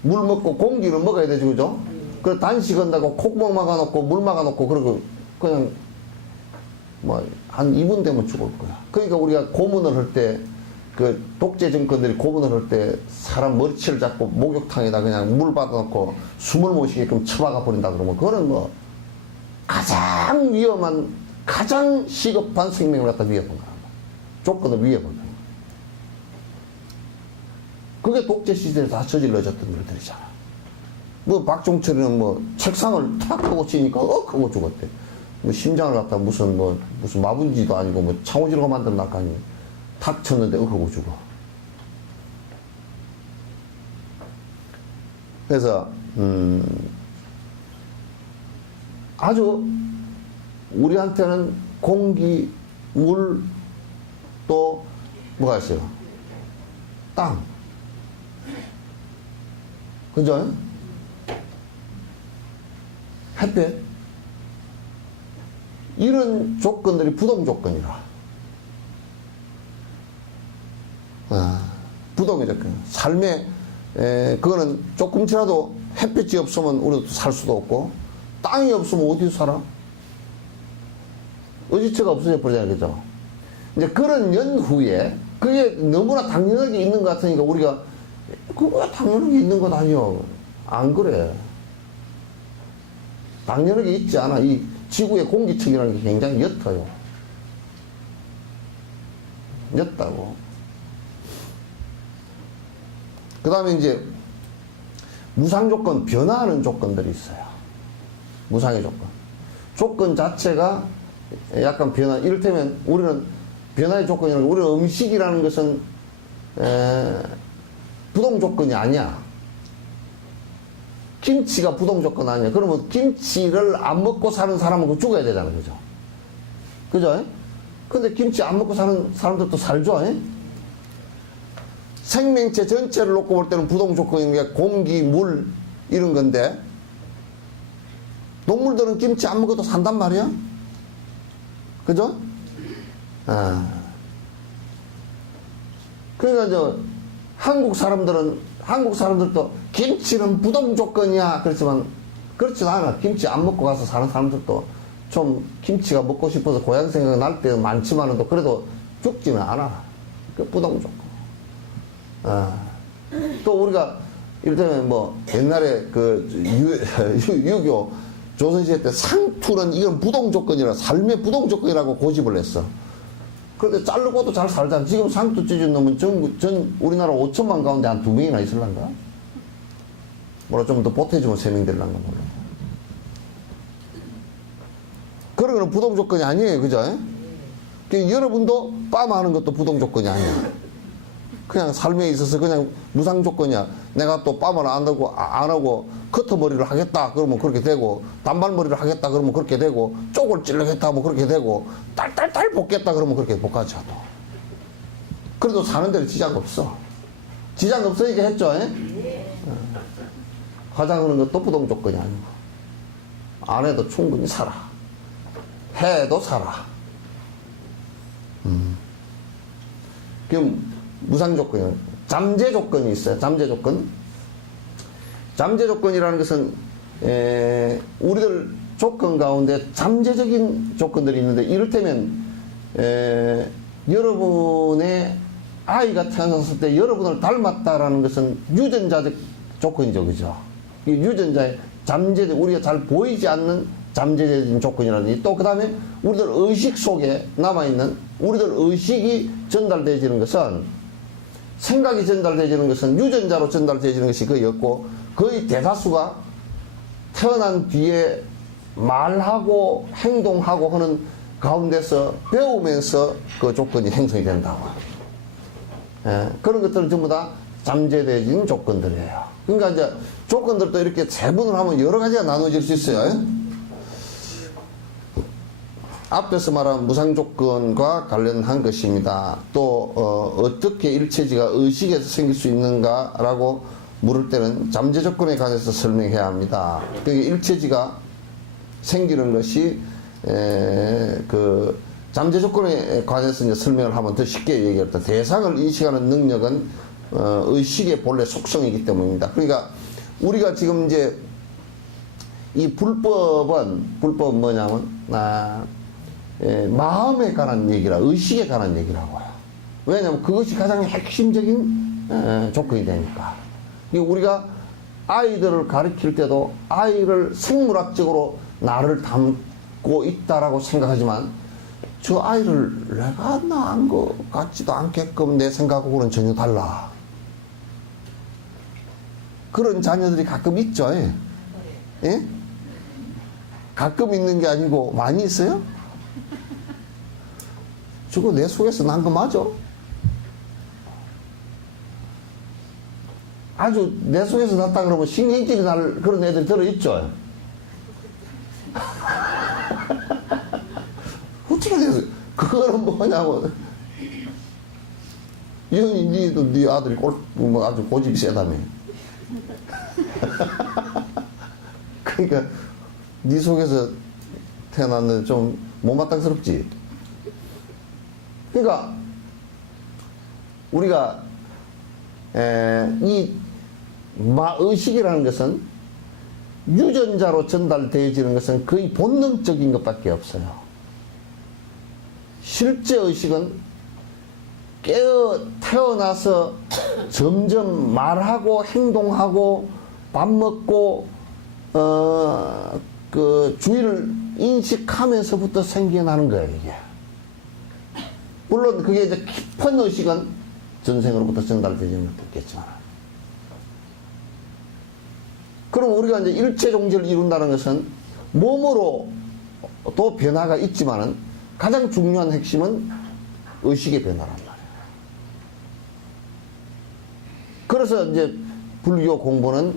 물 먹고 공기는 먹어야 되지, 그죠? 그래, 단식한다고 콕목 막아놓고 물 막아놓고 그러고 그냥 뭐 한 2분 되면 죽을 거야. 그러니까 우리가 고문을 할 때, 그 독재 정권들이 고문을 할 때 사람 머리치를 잡고 목욕탕에다 그냥 물 받아놓고 숨을 못 쉬게끔 처박아 버린다 그러면, 그거는 뭐 가장 위험한, 가장 시급한 생명을 갖다 위협한 거야. 조건을 위협한 거야. 그게 독재 시대에 다 저질러졌던 일들이잖아. 뭐 박종철이는 뭐 책상을 탁 하고 치니까 하고 죽었대. 뭐 심장을 갖다 무슨 마분지도 아니고 뭐 창호지로 만든 낙하니 탁 쳤는데 하고 죽어. 그래서 아주 우리한테는 공기, 물, 또 뭐가 있어요? 땅. 그죠? 햇볕. 이런 조건들이 부동 조건이라. 부동의 조건. 삶에, 그거는 조금치라도 햇빛이 없으면 우리도 살 수도 없고, 땅이 없으면 어디서 살아? 의지처가 없어져 버리잖아요, 그죠? 이제 그런 연후에, 그게 너무나 당연하게 있는 것 같으니까 우리가, 그거가 당연하게 있는 것 아니요. 안 그래. 당연하게 있지 않아. 이 지구의 공기층이라는 게 굉장히 옅어요. 옅다고. 그 다음에 이제 무상 조건, 변화하는 조건들이 있어요. 무상의 조건. 조건 자체가 약간 변화, 이를테면 우리는 변화의 조건이라는 게, 우리는 음식이라는 것은 부동 조건이 아니야. 김치가 부동 조건 아니야. 그러면 김치를 안 먹고 사는 사람은 죽어야 되잖아, 그죠? 그죠? 근데 김치 안 먹고 사는 사람들도 살죠? 생명체 전체를 놓고 볼 때는 부동 조건인 게 공기, 물, 이런 건데, 동물들은 김치 안 먹어도 산단 말이야. 그죠? 아. 그러니까 한국 사람들도 김치는 부동 조건이야. 그렇지만 그렇지 않아. 김치 안 먹고 가서 사는 사람들도 좀 김치가 먹고 싶어서 고향 생각 날 때 많지만은 또 그래도 죽지는 않아. 그 부동 조건. 아. 또 우리가 이를테면 뭐 옛날에 그 유교 조선시대 때 상투는 이건 부동 조건이라 삶의 부동 조건이라고 고집을 했어. 그런데 자르고도 잘 살잖아. 지금 상투 찢은 놈은 전 우리나라 5천만 가운데 한 2명이나 있을란가? 뭐라 좀 더 보태주면 3명 될란가 몰라. 그런 거는 부동 조건이 아니에요. 그죠? 여러분도 빠마하는 것도 부동 조건이 아니야. 그냥 삶에 있어서 그냥 무상 조건이야. 내가 또 빠마를 안 하고 커터머리를 하겠다 그러면 그렇게 되고, 단발머리를 하겠다 그러면 그렇게 되고, 쪽을 찔러겠다 하면 그렇게 되고, 딸딸딸 볶겠다 그러면 그렇게 볶아져. 또 그래도 사는 데는 지장 없어. 지장 없으니까 했죠. 화장하는 것도 부동 조건이 아니고, 안 해도 충분히 살아. 해도 살아. 그럼 무상 조건이요. 잠재 조건이 있어요. 잠재 조건. 잠재 조건이라는 것은 우리들 조건 가운데 잠재적인 조건들이 있는데, 이를테면 여러분의 아이가 태어났을 때 여러분을 닮았다라는 것은 유전자적 조건이죠. 그죠? 이 유전자의 잠재적, 우리가 잘 보이지 않는 잠재적인 조건이라든지, 또 그 다음에 우리들 의식 속에 남아있는 우리들 의식이 전달되어지는 것은, 생각이 전달되어지는 것은 유전자로 전달되어지는 것이 거의 없고, 거의 대다수가 태어난 뒤에 말하고 행동하고 하는 가운데서 배우면서 그 조건이 형성이 된다고. 그런 것들은 전부 다 잠재되어진 조건들이에요. 그러니까 이제 조건들도 이렇게 세분을 하면 여러 가지가 나눠질 수 있어요. 앞에서 말한 무상조건과 관련한 것입니다. 또 어떻게 일체지가 의식에서 생길 수 있는가라고 물을 때는 잠재조건에 관해서 설명해야 합니다. 그러니까 일체지가 생기는 것이 그 잠재조건에 관해서 이제 설명을 하면 더 쉽게 얘기할 때, 대상을 인식하는 능력은 의식의 본래 속성이기 때문입니다. 그러니까 우리가 지금 이제 이 불법은 뭐냐면 마음에 관한 얘기라, 의식에 관한 얘기라고요. 왜냐하면 그것이 가장 핵심적인 조건이 되니까. 우리가 아이들을 가르칠 때도 아이를 생물학적으로 나를 담고 있다라고 생각하지만, 저 아이를 내가 낳은 것 같지도 않게끔 내 생각하고는 전혀 달라. 그런 자녀들이 가끔 있죠. 예? 가끔 있는 게 아니고 많이 있어요? 저거 내 속에서 난 거 맞아? 아주 내 속에서 났다 그러면 신경질이 날 그런 애들 들어있죠? 어떻게 돼서 그거는 뭐냐고. 이현이 니도 니 아들이 뭐 아주 고집이 세다며. 그러니까 니 속에서 태어났는데 좀 못마땅스럽지. 그러니까 우리가 이 의식이라는 것은 유전자로 전달되어지는 것은 거의 본능적인 것밖에 없어요. 실제 의식은 태어나서 점점 말하고 행동하고 밥 먹고 그 주위를 인식하면서부터 생겨나는 거예요, 이게. 물론 그게 이제 깊은 의식은 전생으로부터 전달되지는 않겠지만, 그럼 우리가 이제 일체 종지를 이룬다는 것은 몸으로 또 변화가 있지만은 가장 중요한 핵심은 의식의 변화란 말이에요. 그래서 이제 불교 공부는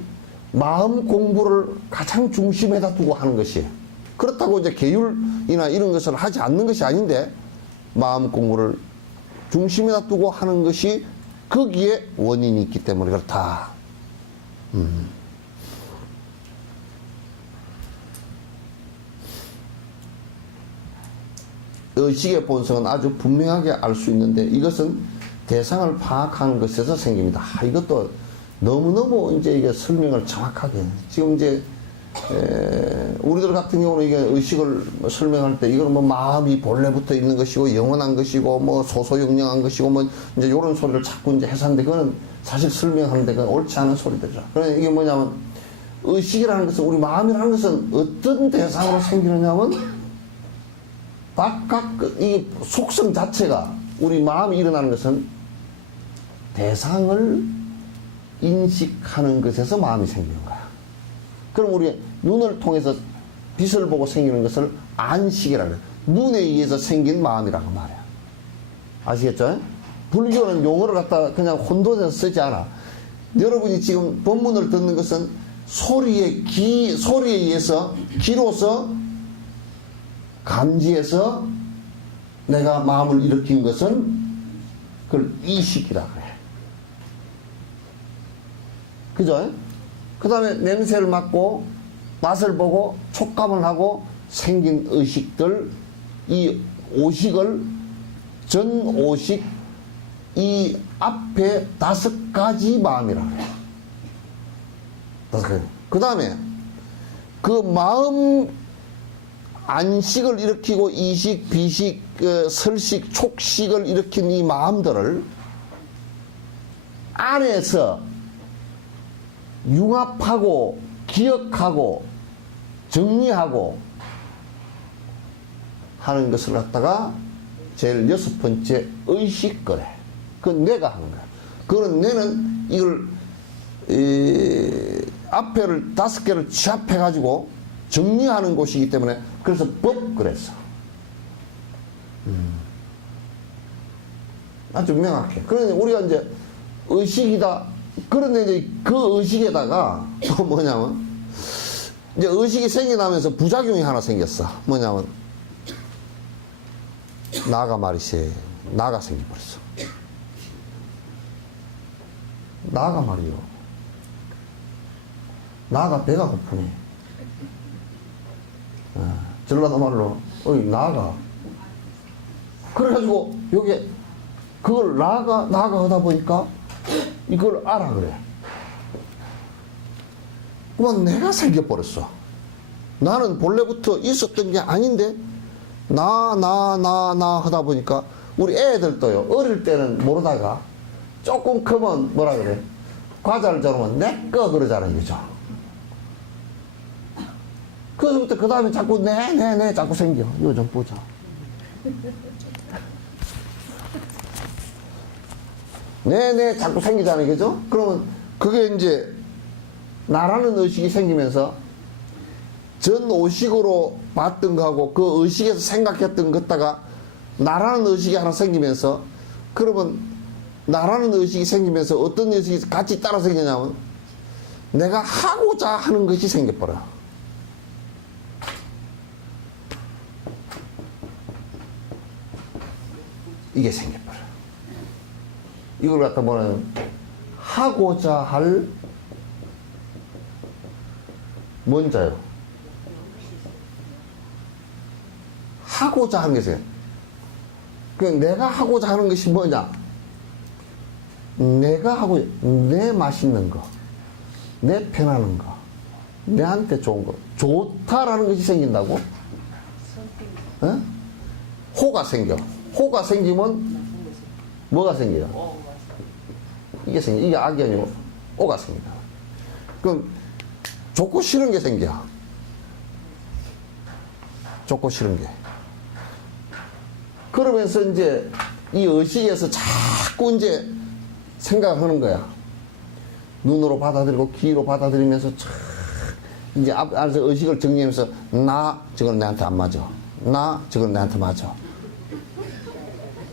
마음 공부를 가장 중심에다 두고 하는 것이에요. 그렇다고 이제 계율이나 이런 것을 하지 않는 것이 아닌데, 마음 공부를 중심에다 두고 하는 것이 거기에 원인이 있기 때문에 그렇다. 의식의 본성은 아주 분명하게 알 수 있는데 이것은 대상을 파악하는 것에서 생깁니다. 이것도 너무너무 이제 이게 설명을 정확하게. 지금 이제, 우리들 같은 경우는 이게 의식을 설명할 때 이건 뭐 마음이 본래부터 있는 것이고 영원한 것이고 뭐 소소영령한 것이고 뭐 이제 요런 소리를 자꾸 이제 해서 하는데 그거는 사실 설명하는데 그건 옳지 않은 소리들이라. 그러니까 이게 뭐냐면 의식이라는 것은 우리 마음이라는 것은 어떤 대상으로 생기느냐면 바깥 이 속성 자체가 우리 마음이 일어나는 것은 대상을 인식하는 것에서 마음이 생기는 거야. 그럼 우리 눈을 통해서 빛을 보고 생기는 것을 안식이라고 해요. 눈에 의해서 생긴 마음이라고 말이야. 아시겠죠? 불교는 용어를 갖다가 그냥 혼돈해서 쓰지 않아. 여러분이 지금 본문을 듣는 것은 소리에 의해서 귀로서 감지해서 내가 마음을 일으킨 것은 그걸 이식이라 그래. 그죠? 그 다음에 냄새를 맡고 맛을 보고 촉감을 하고 생긴 의식들, 이 오식을 전오식 이 앞에 5가지 마음이라 그래. 5가지. 그 다음에 그 마음 안식을 일으키고 이식, 비식, 설식, 촉식을 일으킨 이 마음들을 안에서 융합하고 기억하고 정리하고 하는 것을 갖다가 제일 6번째 의식거래. 그건 내가 하는 거야. 그건 내는 이걸 앞에를 5개를 취합해 가지고 정리하는 곳이기 때문에 그래서 법 그랬어. 아주 명확해. 그러니 우리가 이제 의식이다. 그런데 이제 그 의식에다가 또 뭐냐면 이제 의식이 생겨나면서 부작용이 하나 생겼어. 뭐냐면 나가 말이지. 나가 생겨버렸어. 나가 말이요. 나가 배가 고프네. 전라도 말로 어이 나가. 그래가지고 여기 그걸 나가 하다 보니까 이걸 알아 그래. 그만 내가 생겨버렸어. 나는 본래부터 있었던 게 아닌데 나 하다 보니까 우리 애들도요. 어릴 때는 모르다가 조금 크면 뭐라 그래. 과자를 저러면 내꺼 그러자는 거죠. 그래서부터 그 다음에 자꾸 네 자꾸 생겨. 이거 좀 보자. 네 자꾸 생기잖아요. 그죠? 그러면 그게 이제 나라는 의식이 생기면서 전 오식으로 봤던 거하고 그 의식에서 생각했던 것 갖다가 나라는 의식이 하나 생기면서 그러면 나라는 의식이 생기면서 어떤 의식이 같이 따라 생기냐면 내가 하고자 하는 것이 생겨버려. 이게 생겨버려. 이걸 갖다 뭐냐면 하고자 할 뭔자요? 하고자 하는 것이에요. 그 내가 하고자 하는 것이 뭐냐? 내가 하고 내 맛있는 거, 내 편하는 거, 내한테 좋은 거, 좋다라는 것이 생긴다고? 어? 호가 생겨. 호가 생기면 뭐가 생겨요? 이게 생겨. 이게 악이 아니고 오가 생겨. 그럼 좋고 싫은 게 생겨. 좋고 싫은 게. 그러면서 이제 이 의식에서 자꾸 이제 생각하는 거야. 눈으로 받아들이고 귀로 받아들이면서 이제 앞에서 의식을 정리하면서 나 저건 내한테 안 맞아. 나 저건 내한테 맞아.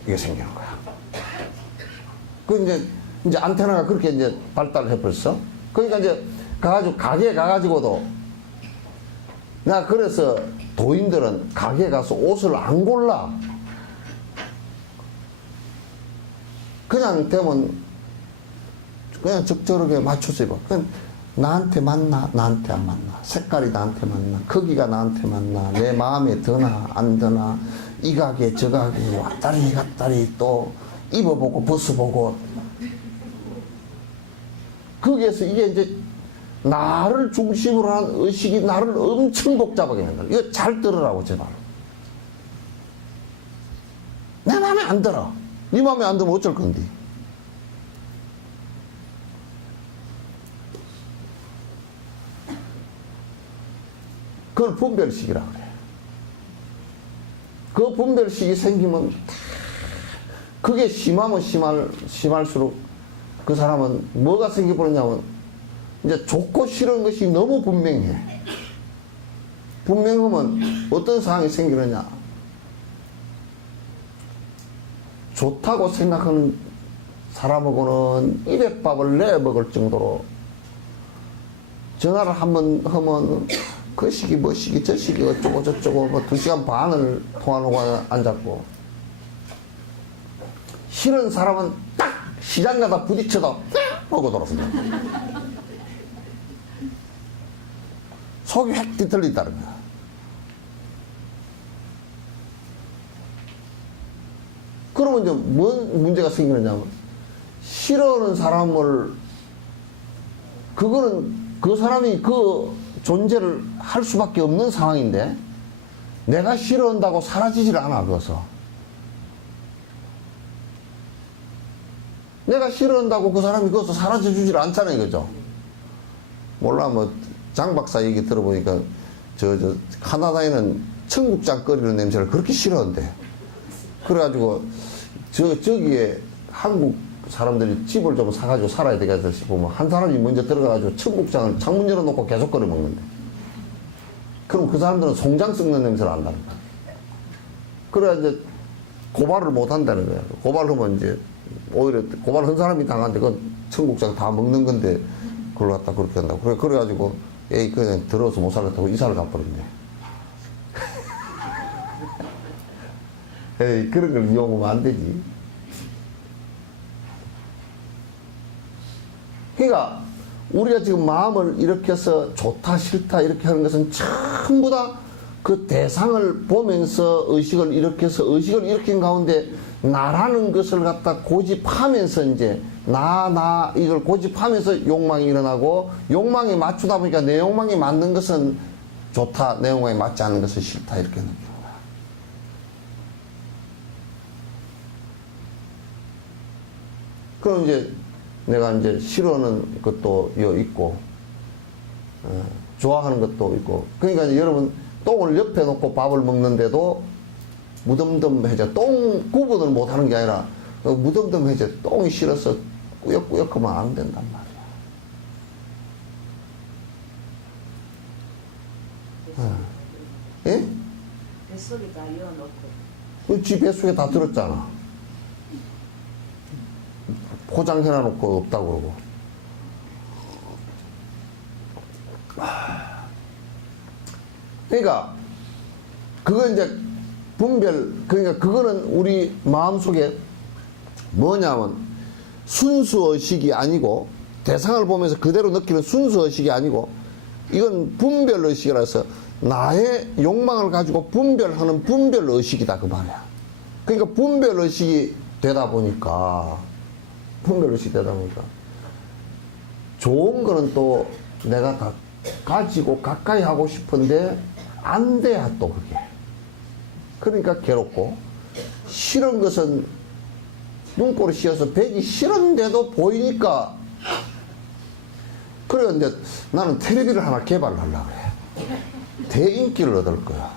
이게 생기는 거야. 그 이제 안테나가 그렇게 이제 발달을 해버렸어. 그러니까 이제 가게에 가가지고도 나 그래서 도인들은 가게에 가서 옷을 안 골라. 그냥 되면 그냥 적절하게 맞춰서 입어. 그냥 나한테 맞나? 나한테 안 맞나? 색깔이 나한테 맞나? 크기가 나한테 맞나? 내 마음에 드나? 안 드나? 이 가게 저 가게 왔다리 갔다리 또 입어보고 벗어보고 거기에서 이게 이제 나를 중심으로 한 의식이 나를 엄청 복잡하게 한다. 이거 잘 들으라고 제발. 내 마음에 안 들어. 네 마음에 안 들면 어쩔 건데. 그걸 분별식이라고 그래. 그 분별식이 생기면 그게 심하면 심할수록 그 사람은 뭐가 생겨버렸냐면 이제 좋고 싫은 것이 너무 분명해. 분명하면 어떤 상황이 생기느냐. 좋다고 생각하는 사람하고는 입에 밥을 내 먹을 정도로 전화를 한번 하면 그 시기 뭐 시기 저 시기 어쩌고 저쩌고 뭐 2시간 반을 통화하고 앉았고 싫은 사람은 딱 시장 가다 부딪혀도 하고 돌아선다. 속이 획 뒤틀린다는 거야. 그러면 이제 뭔 문제가 생기느냐면 싫어하는 사람을 그거는 그 사람이 그 존재를 할 수밖에 없는 상황인데 내가 싫어한다고 사라지질 않아. 그것은 내가 싫어한다고 그 사람이 그것을 사라져주질 않잖아요. 그죠? 몰라 뭐 장 박사 얘기 들어보니까 저 카나다에는 청국장 끓이는 냄새를 그렇게 싫어한대. 그래가지고 저기에 한국 사람들이 집을 좀 사가지고 살아야 되겠다 싶으면 한 사람이 먼저 들어가가지고 청국장을 창문 열어놓고 계속 끓여 먹는데. 그럼 그 사람들은 송장 썩는 냄새를 안다는 거야. 그래야 이제 고발을 못 한다는 거야. 고발하면 이제 오히려 고발한 사람이 당한데 그건 청국장 다 먹는 건데 그걸 갖다 그렇게 한다고. 그래가지고 에이 그냥 들어서 못 살겠다고 이사를 가버렸네. 에이 그런 걸 이용하면 안 되지. 그러니까 우리가 지금 마음을 이렇게 해서 좋다 싫다 이렇게 하는 것은 전부 다 그 대상을 보면서 의식을 이렇게 해서 의식을 일으킨 가운데 나라는 것을 갖다 고집하면서 이제 나 이걸 고집하면서 욕망이 일어나고 욕망에 맞추다 보니까 내 욕망에 맞는 것은 좋다 내 욕망에 맞지 않는 것은 싫다 이렇게 느끼는 거야. 그럼 이제 내가 이제 싫어하는 것도 있고 좋아하는 것도 있고 그러니까 이제 여러분 똥을 옆에 놓고 밥을 먹는데도 무덤덤해져. 똥 구분을 못하는 게 아니라 무덤덤해져. 똥이 싫어서 꾸역꾸역 하면 안 된단 말이야. 예? 뱃속에 다 이어놓고 그지 뱃속에 다 들었잖아. 포장해놔놓고 없다고 그러고. 그러니까 그거 이제 분별 그러니까 그거는 우리 마음속에 뭐냐면 순수의식이 아니고 대상을 보면서 그대로 느끼는 순수의식이 아니고 이건 분별의식이라서 나의 욕망을 가지고 분별하는 분별의식이다 그 말이야. 그러니까 분별의식이 되다 보니까 좋은 거는 또 내가 다 가지고 가까이 하고 싶은데 안 돼야 또 그게. 그러니까 괴롭고 싫은 것은 눈꼬리 씌어서 배기 싫은데도 보이니까 그래 이제 나는 텔레비를 하나 개발하려고 그래. 대인기를 얻을 거야.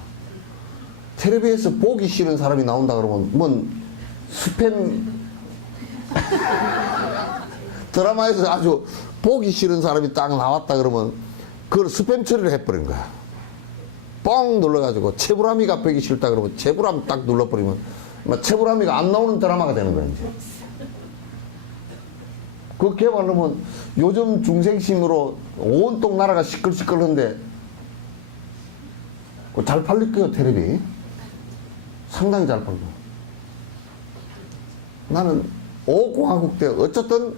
텔레비에서 보기 싫은 사람이 나온다 그러면 뭔 스팸 드라마에서 아주 보기 싫은 사람이 딱 나왔다 그러면 그걸 스팸 처리를 해버린 거야. 뻥 눌러가지고 채불함이가 보기 싫다 그러면 채불함 딱 눌러버리면 채불함이가 안 나오는 드라마가 되는 거야 이제. 그 개발하면 요즘 중생심으로 온통 나라가 시끌시끌한데 잘 팔릴 거예요 텔레비. 상당히 잘 팔고. 나는 5공화국 때 어쨌든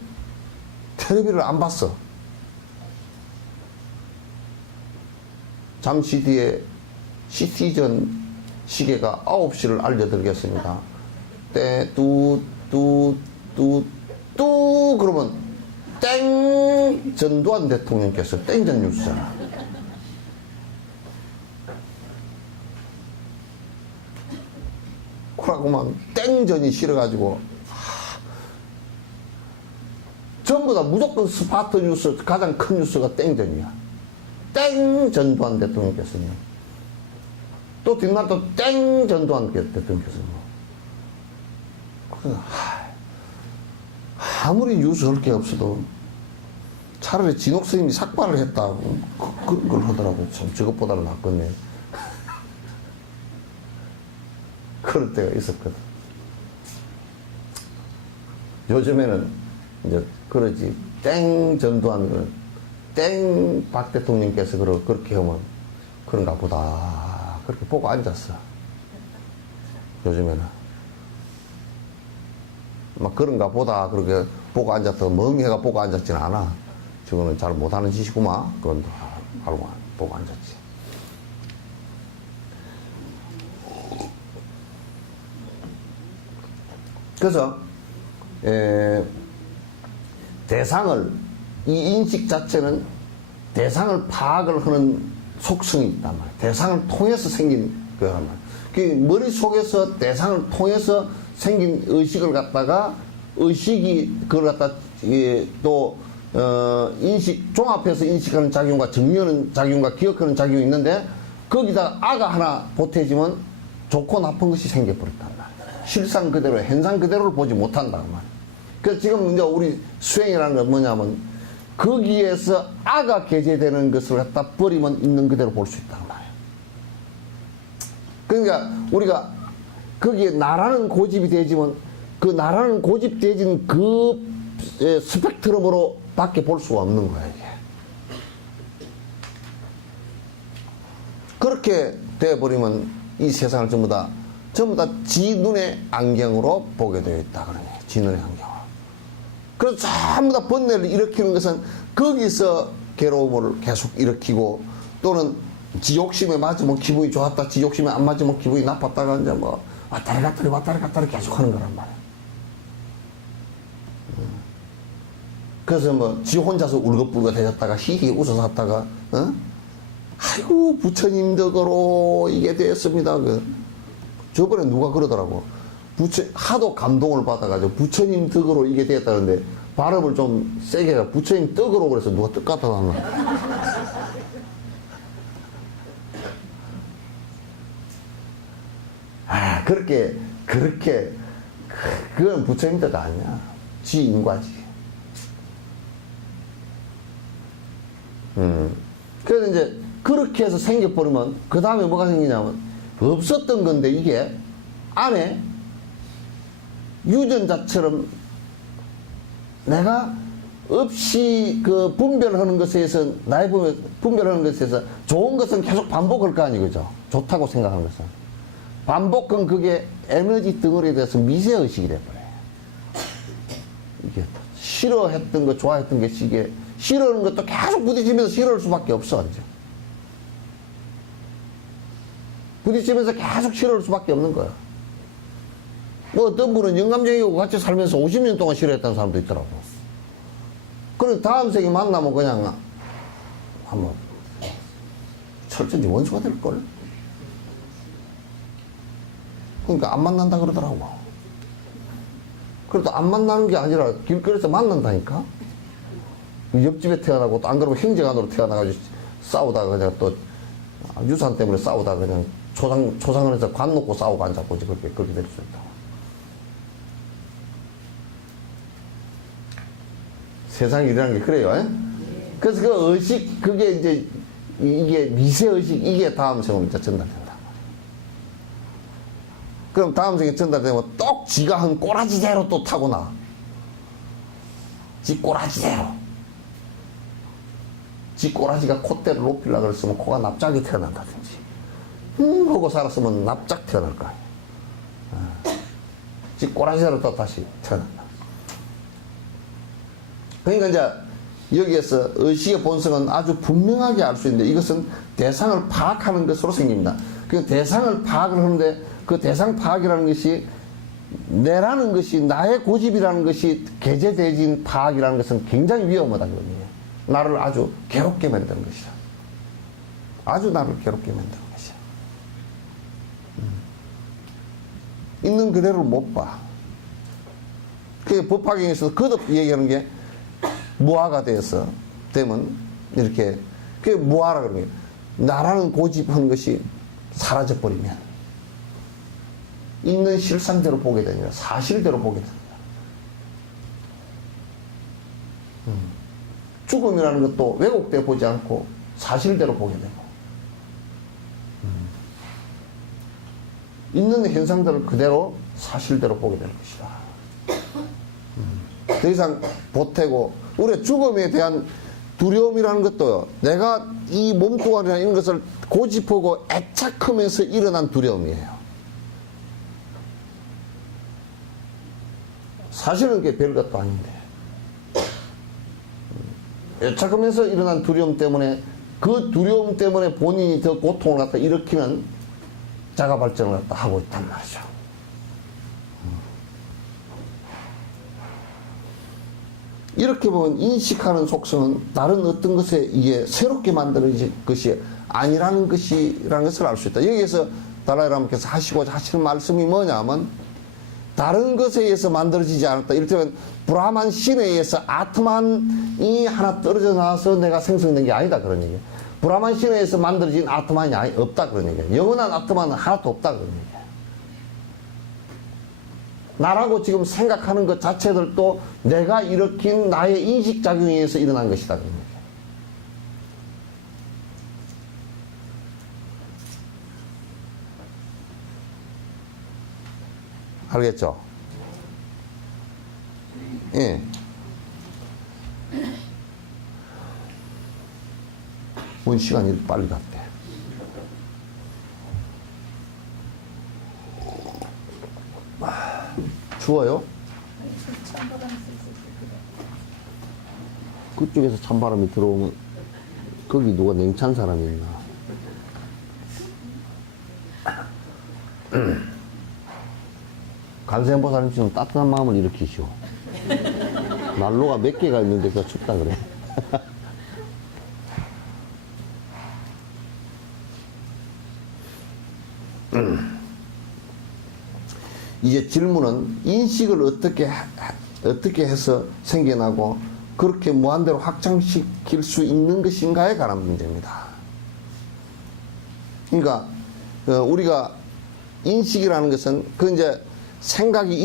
텔레비를 안 봤어. 잠시 뒤에 시티전 시계가 9시를 알려드리겠습니다. 때, 그러면 땡! 전두환 대통령께서 땡전 뉴스잖아. 그러고만 땡전이 싫어가지고 전부 다 무조건 스파트 뉴스 가장 큰 뉴스가 땡전이야. 땡 전두환 대통령께서는 또 뒷날 또 땡 전두환 대통령께서는 아무리 뉴스 할 게 없어도 차라리 진옥 스님이 삭발을 했다고 그런 걸 하더라고. 참 저것보다는 낫겠네. 그럴 때가 있었거든. 요즘에는 이제 그러지. 땡 전두환, 땡 박 대통령께서 그렇게 하면 그런가 보다. 그렇게 보고 앉았어. 요즘에는. 막 그런가 보다. 그렇게 보고 앉았다가 멍해가 보고 앉았지는 않아. 저거는 잘 못하는 짓이구만. 그건 알고 보고 앉았지. 그래서 대상을 이 인식 자체는 대상을 파악을 하는 속성이 있단 말이야. 대상을 통해서 생긴 거란 말이야. 그 머릿속에서 대상을 통해서 생긴 의식을 갖다가 의식이 그걸 갖다 또 인식 종합해서 인식하는 작용과 정리하는 작용과 기억하는 작용이 있는데 거기다 아가 하나 보태지면 좋고 나쁜 것이 생겨버렸단 말이야. 실상 그대로 현상 그대로를 보지 못한다고 말이야. 그래서 지금 이제 우리 수행이라는 건 뭐냐면 거기에서 아가 개재되는 것을 갖다 버리면 있는 그대로 볼 수 있단 말이야. 그러니까 우리가 거기에 나라는 고집이 되지만 그 나라는 고집되진 그 스펙트럼으로 밖에 볼 수가 없는 거야, 이게. 그렇게 돼버리면 이 세상을 전부 다 지 눈의 안경으로 보게 되어 있다, 그러네. 지 눈의 안경으로. 그래서 전부 다 번뇌를 일으키는 것은 거기서 괴로움을 계속 일으키고 또는 지 욕심에 맞으면 기분이 좋았다, 지 욕심에 안 맞으면 기분이 나빴다가 이제 뭐 왔다리 갔다리 계속 하는 거란 말이야. 그래서 뭐 지 혼자서 울긋불긋 해졌다가 히히 웃어서 했다가 아이고 부처님 덕으로 이게 되었습니다. 저번에 누가 그러더라고. 하도 감동을 받아가지고 부처님 덕으로 이게 되었다는데 발음을 좀 세게 해가 부처님 떡으로 그래서 누가 떡 갖다 놨나. 그렇게 그건 부처님 덕 아니야. 지 인과지. 그래서 이제 그렇게 해서 생겨버리면 그 다음에 뭐가 생기냐면 없었던 건데 이게 안에 유전자처럼 내가 없이 그 분별하는 것에 있어서 나의 분별하는 것에 있어서 좋은 것은 계속 반복할 거 아니에요, 그죠? 좋다고 생각하는 것은 반복은 그게 에너지 덩어리에 대해서 미세의식이 돼버려요. 이게 싫어했던 거 좋아했던 게 이게 싫어하는 것도 계속 부딪히면서 싫어할 수밖에 없어, 이제. 부딪히면서 계속 싫어할 수밖에 없는 거야. 뭐 어떤 분은 영감쟁이하고 같이 살면서 50년 동안 싫어했다는 사람도 있더라고. 그래서 다음 생에 만나면 그냥 한번 철저히 원수가 될걸. 그러니까 안 만난다 그러더라고. 그래도 안 만나는 게 아니라 길거리에서 만난다니까. 옆집에 태어나고 또 안 그러면 형제간으로 태어나가지고 싸우다가 그냥 또 유산 때문에 싸우다가 그냥 초상원에서 관 놓고 싸우고 앉았고 그렇게 될 수 있다. 세상이라는 게 그래요. 에? 그래서 그 의식, 그게 이제 이게 미세의식, 이게 다음 생으로 이제 전달된다. 그럼 다음 생에 전달되면 또 지가 한 꼬라지대로 또 타고나. 지 꼬라지대로. 지 꼬라지가 콧대를 높이려고 그랬으면 코가 납작이 태어난다든지. 하고 살았으면 납작 태어날 거 아니야. 지 꼬라지대로 또 다시 태어난다. 그러니까 이제 여기에서 의식의 본성은 아주 분명하게 알 수 있는데 이것은 대상을 파악하는 것으로 생깁니다. 그 대상을 파악을 하는데 그 대상 파악이라는 것이 내라는 것이 나의 고집이라는 것이 개재대진 파악이라는 것은 굉장히 위험하다는 겁니다. 나를 아주 괴롭게 만드는 것이다. 아주 나를 괴롭게 만드는 것이야. 있는 그대로 못 봐. 그 법화경에서 거듭 얘기하는 게 무아가 되면 이렇게 그게 무아라 그러는 거예요. 나라는 고집한 것이 사라져버리면 있는 실상대로 보게 되니까 사실대로 보게 됩니다. 죽음이라는 것도 왜곡되어 보지 않고 사실대로 보게 되고 있는 현상들을 그대로 사실대로 보게 될 것이다. 더 이상 보태고 우리의 죽음에 대한 두려움이라는 것도 내가 이 몸뚱아리나 이런 것을 고집하고 애착하면서 일어난 두려움이에요. 사실은 그게 별것도 아닌데 애착하면서 일어난 두려움 때문에 그 두려움 때문에 본인이 더 고통을 갖다 일으키는 자가 발전을 갖다 하고 있단 말이죠. 이렇게 보면 인식하는 속성은 다른 어떤 것에 의해 새롭게 만들어진 것이 아니라는 것을 알 수 있다. 여기에서 달라이라마께서 하시고자 하시는 말씀이 뭐냐면 다른 것에 의해서 만들어지지 않았다. 이를테면 브라만 신에 의해서 아트만이 하나 떨어져 나와서 내가 생성된 게 아니다 그런 얘기예요. 브라만 신에 의해서 만들어진 아트만이 없다 그런 얘기예요. 영원한 아트만은 하나도 없다 그런 얘기예요. 나라고 지금 생각하는 것 자체들도 내가 일으킨 나의 인식작용에 의해서 일어난 것이다 그런 얘기예요. 알겠죠? 예. 뭔 시간이 이렇게 빨리 갔대. 추워요? 그쪽에서 찬바람이 들어오면 거기 누가 냉찬 사람이 있나? 관세음보살님 지금 따뜻한 마음을 일으키시오. 난로가 몇 개가 있는데 그가 춥다 그래. 이제 질문은 인식을 어떻게 해서 생겨나고 그렇게 무한대로 확장시킬 수 있는 것인가에 관한 문제입니다. 그러니까 우리가 인식이라는 것은 그 이제 생각이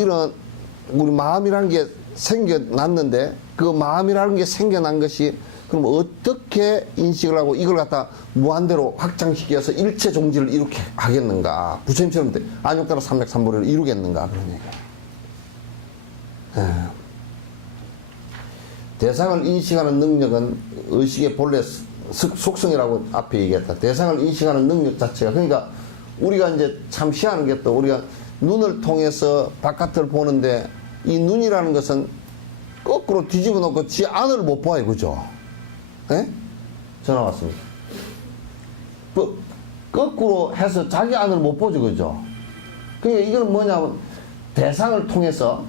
우리 마음이라는 게 생겨났는데 그 마음이라는 게 생겨난 것이 그럼 어떻게 인식을 하고 이걸 갖다 무한대로 확장시켜서 일체 종지를 이렇게 하겠는가? 부처님처럼 안욕따라 삼맥삼보를 이루겠는가? 그런 얘기예요. 대상을 인식하는 능력은 의식의 본래 속성이라고 앞에 얘기했다. 대상을 인식하는 능력 자체가 그러니까 우리가 이제 참 희한한 게 또 우리가 눈을 통해서 바깥을 보는데 이 눈이라는 것은 거꾸로 뒤집어 놓고 지 안을 못 봐요. 그죠? 예? 전화 왔습니다. 거꾸로 해서 자기 안을 못 보죠. 그죠? 그러니까 이건 뭐냐면 대상을 통해서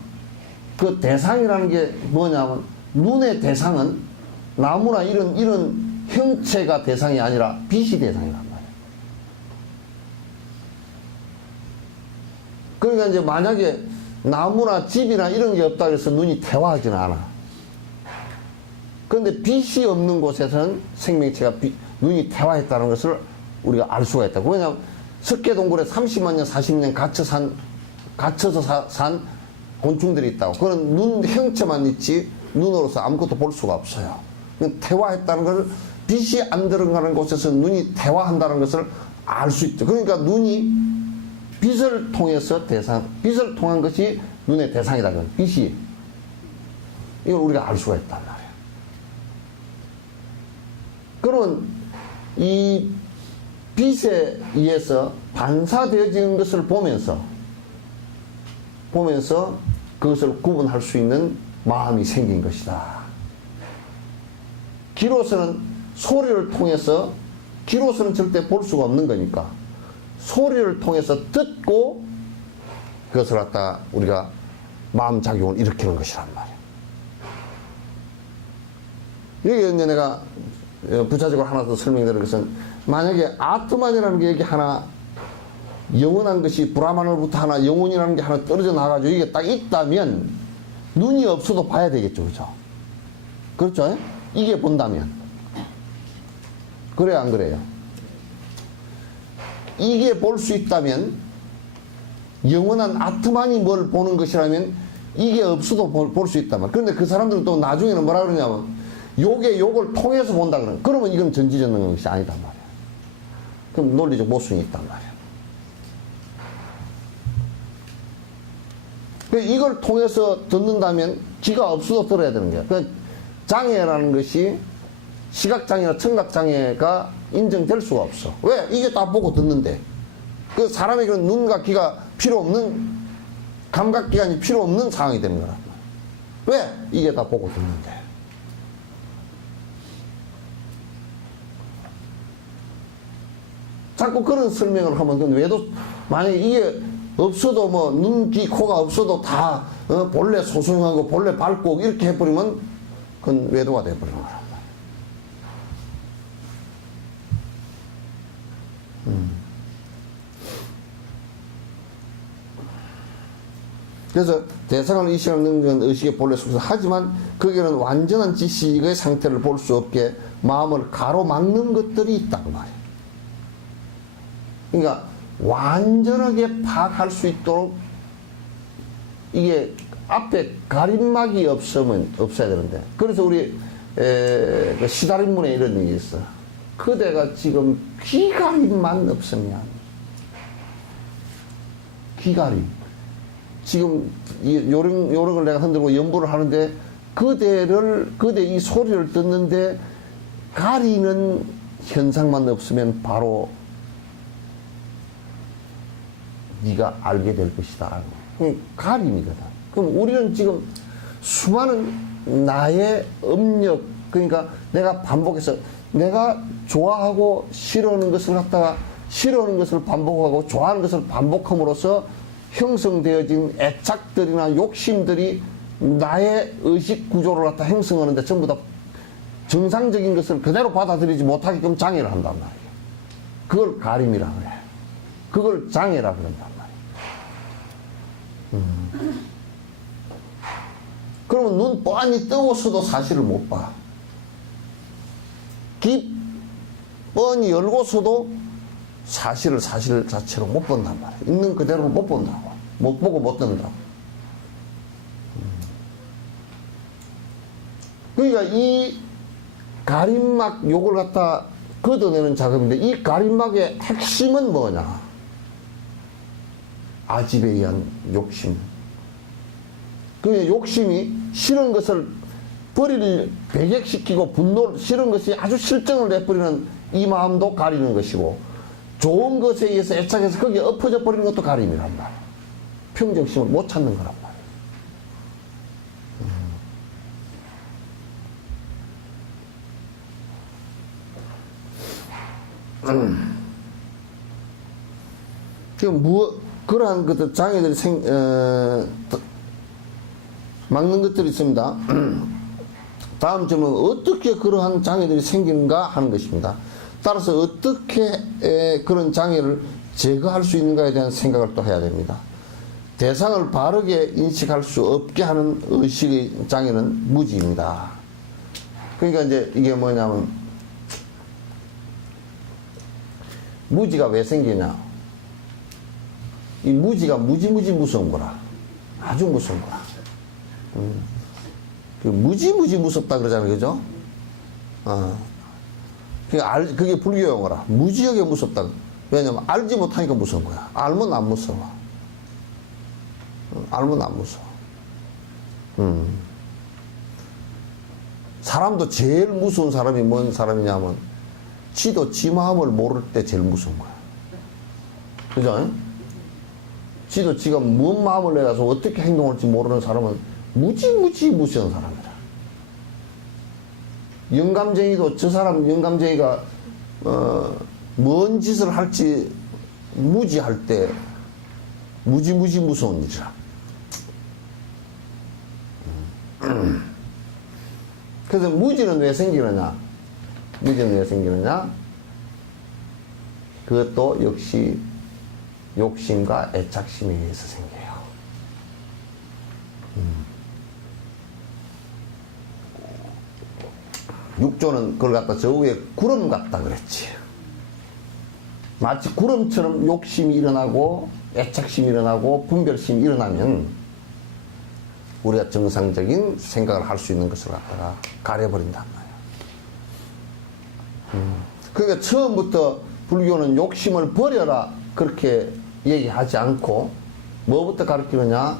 그 대상이라는 게 뭐냐면 눈의 대상은 나무나 이런 형체가 대상이 아니라 빛이 대상이란 말이에요. 그러니까 이제 만약에 나무나 집이나 이런 게 없다 그래서 눈이 태화하지는 않아. 그런데 빛이 없는 곳에서는 생명체가 눈이 태화했다는 것을 우리가 알 수가 있다. 왜냐하면 석계동굴에 30만 년, 40년 갇혀서 산 곤충들이 있다고. 그건 눈 형체만 있지 눈으로서 아무것도 볼 수가 없어요. 태화했다는 것을 빛이 안 들어가는 곳에서 눈이 태화한다는 것을 알 수 있죠. 그러니까 눈이 빛을 통해서 빛을 통한 것이 눈의 대상이다. 빛이. 이걸 우리가 알 수가 있단 말이에요. 그러면 이 빛에 의해서 반사되어지는 것을 보면서 그것을 구분할 수 있는 마음이 생긴 것이다. 귀로서는 소리를 통해서, 귀로서는 절대 볼 수가 없는 거니까 소리를 통해서 듣고 그것을 갖다가 우리가 마음작용을 일으키는 것이란 말이에요. 여기 이제 내가 부차적으로 하나 더 설명드리는 것은, 만약에 아트만이라는 게 여기 하나 영원한 것이 브라만으로부터 하나 영혼이라는 게 하나 떨어져 나가지고 이게 딱 있다면 눈이 없어도 봐야 되겠죠. 그죠? 그렇죠? 이게 본다면. 그래요, 안 그래요? 이게 볼 수 있다면, 영원한 아트만이 뭘 보는 것이라면 이게 없어도 볼 수 있단 말이에요. 그런데 그 사람들은 또 나중에는 뭐라 그러냐면 요걸 통해서 본다 그러는. 그러면 이건 전지전능한 것이 아니단 말이에요. 그럼 논리적 모순이 있단 말이에요. 이걸 통해서 듣는다면 귀가 없어도 들어야 되는 거예요. 그러니까 장애라는 것이 시각장애나 청각장애가 인정될 수가 없어. 왜? 이게 다 보고 듣는데. 그 사람에게는 눈과 귀가 필요 없는, 감각기관이 필요 없는 상황이 되는 거란 말이야. 왜? 이게 다 보고 듣는데. 자꾸 그런 설명을 하면 그건 외도, 만약에 이게 없어도 뭐 눈, 귀, 코가 없어도 다 본래 소중하고 본래 밝고 이렇게 해버리면 그건 외도가 돼버리는 거란 말이야. 그래서 대상을 의식하는 능력은 의식의 본래 속에서, 하지만 거기에는 완전한 지식의 상태를 볼 수 없게 마음을 가로막는 것들이 있다고 말이에요. 그러니까 완전하게 파악할 수 있도록 이게 앞에 가림막이 없어야 되는데, 그래서 우리 그 시다림문에 이런 얘기 있어. 그대가 지금 귀가림만 없으면, 귀가림. 지금 요런 걸 내가 흔들고 연보를 하는데 그대 이 소리를 듣는데 가리는 현상만 없으면 바로 네가 알게 될 것이다. 가림이거든. 그럼 우리는 지금 수많은 나의 업력, 그러니까 내가 반복해서 내가 좋아하고 싫어하는 것을 갖다가 싫어하는 것을 반복하고 좋아하는 것을 반복함으로써 형성되어진 애착들이나 욕심들이 나의 의식 구조를 갖다 형성하는데 전부 다 정상적인 것을 그대로 받아들이지 못하게끔 장애를 한단 말이에요. 그걸 가림이라 그래. 그걸 장애라 그런단 말이에요. 그러면 눈 뻔히 뜨고서도 사실을 못 봐. 귀 뻔히 열고서도 사실을 사실 자체로 못 본단 말이에요. 있는 그대로 못 본다고. 못 보고 못 듣는다고. 그러니까 이 가림막 요걸 갖다 걷어내는 작업인데, 이 가림막의 핵심은 뭐냐? 아집에 의한 욕심. 그 욕심이 싫은 것을 배격시키고 싫은 것이 아주 실정을 내버리는 이 마음도 가리는 것이고, 좋은 것에 의해서 애착해서 거기에 엎어져 버리는 것도 가림이란 말이에요. 평정심을 못 찾는 거란 말이에요. 지금 그러한 것들, 장애들이 막는 것들이 있습니다. 다음 점은 어떻게 그러한 장애들이 생기는가 하는 것입니다. 따라서 어떻게 그런 장애를 제거할 수 있는가에 대한 생각을 또 해야 됩니다. 대상을 바르게 인식할 수 없게 하는 의식의 장애는 무지입니다. 그러니까 이제 이게 뭐냐면, 무지가 왜 생기냐? 이 무지가 무지무지 무서운 거라. 아주 무서운 거라. 무지무지 무섭다 그러잖아요. 그죠? 그게 불교 용어라. 무지하게 무섭다. 왜냐면 알지 못하니까 무서운 거야. 알면 안 무서워. 알면 안 무서워. 사람도 제일 무서운 사람이 뭔 사람이냐면, 지도 지 마음을 모를 때 제일 무서운 거야. 그죠? 지도 지가 뭔 마음을 내가서 어떻게 행동할지 모르는 사람은 무지무지 무서운 사람이다. 영감쟁이도 저 사람 영감쟁이가 뭔 짓을 할지 무지할 때 무지 무서운 일이라. 그래서 무지는 왜 생기느냐? 무지는 왜 생기느냐? 그것도 역시 욕심과 애착심에 의해서 생겨요. 육조는 그걸 갖다 저 위에 구름 같다 그랬지. 마치 구름처럼 욕심이 일어나고 애착심이 일어나고 분별심이 일어나면 우리가 정상적인 생각을 할 수 있는 것을 갖다가 가려버린단 말이야. 그러니까 처음부터 불교는 욕심을 버려라 그렇게 얘기하지 않고 뭐부터 가르치느냐?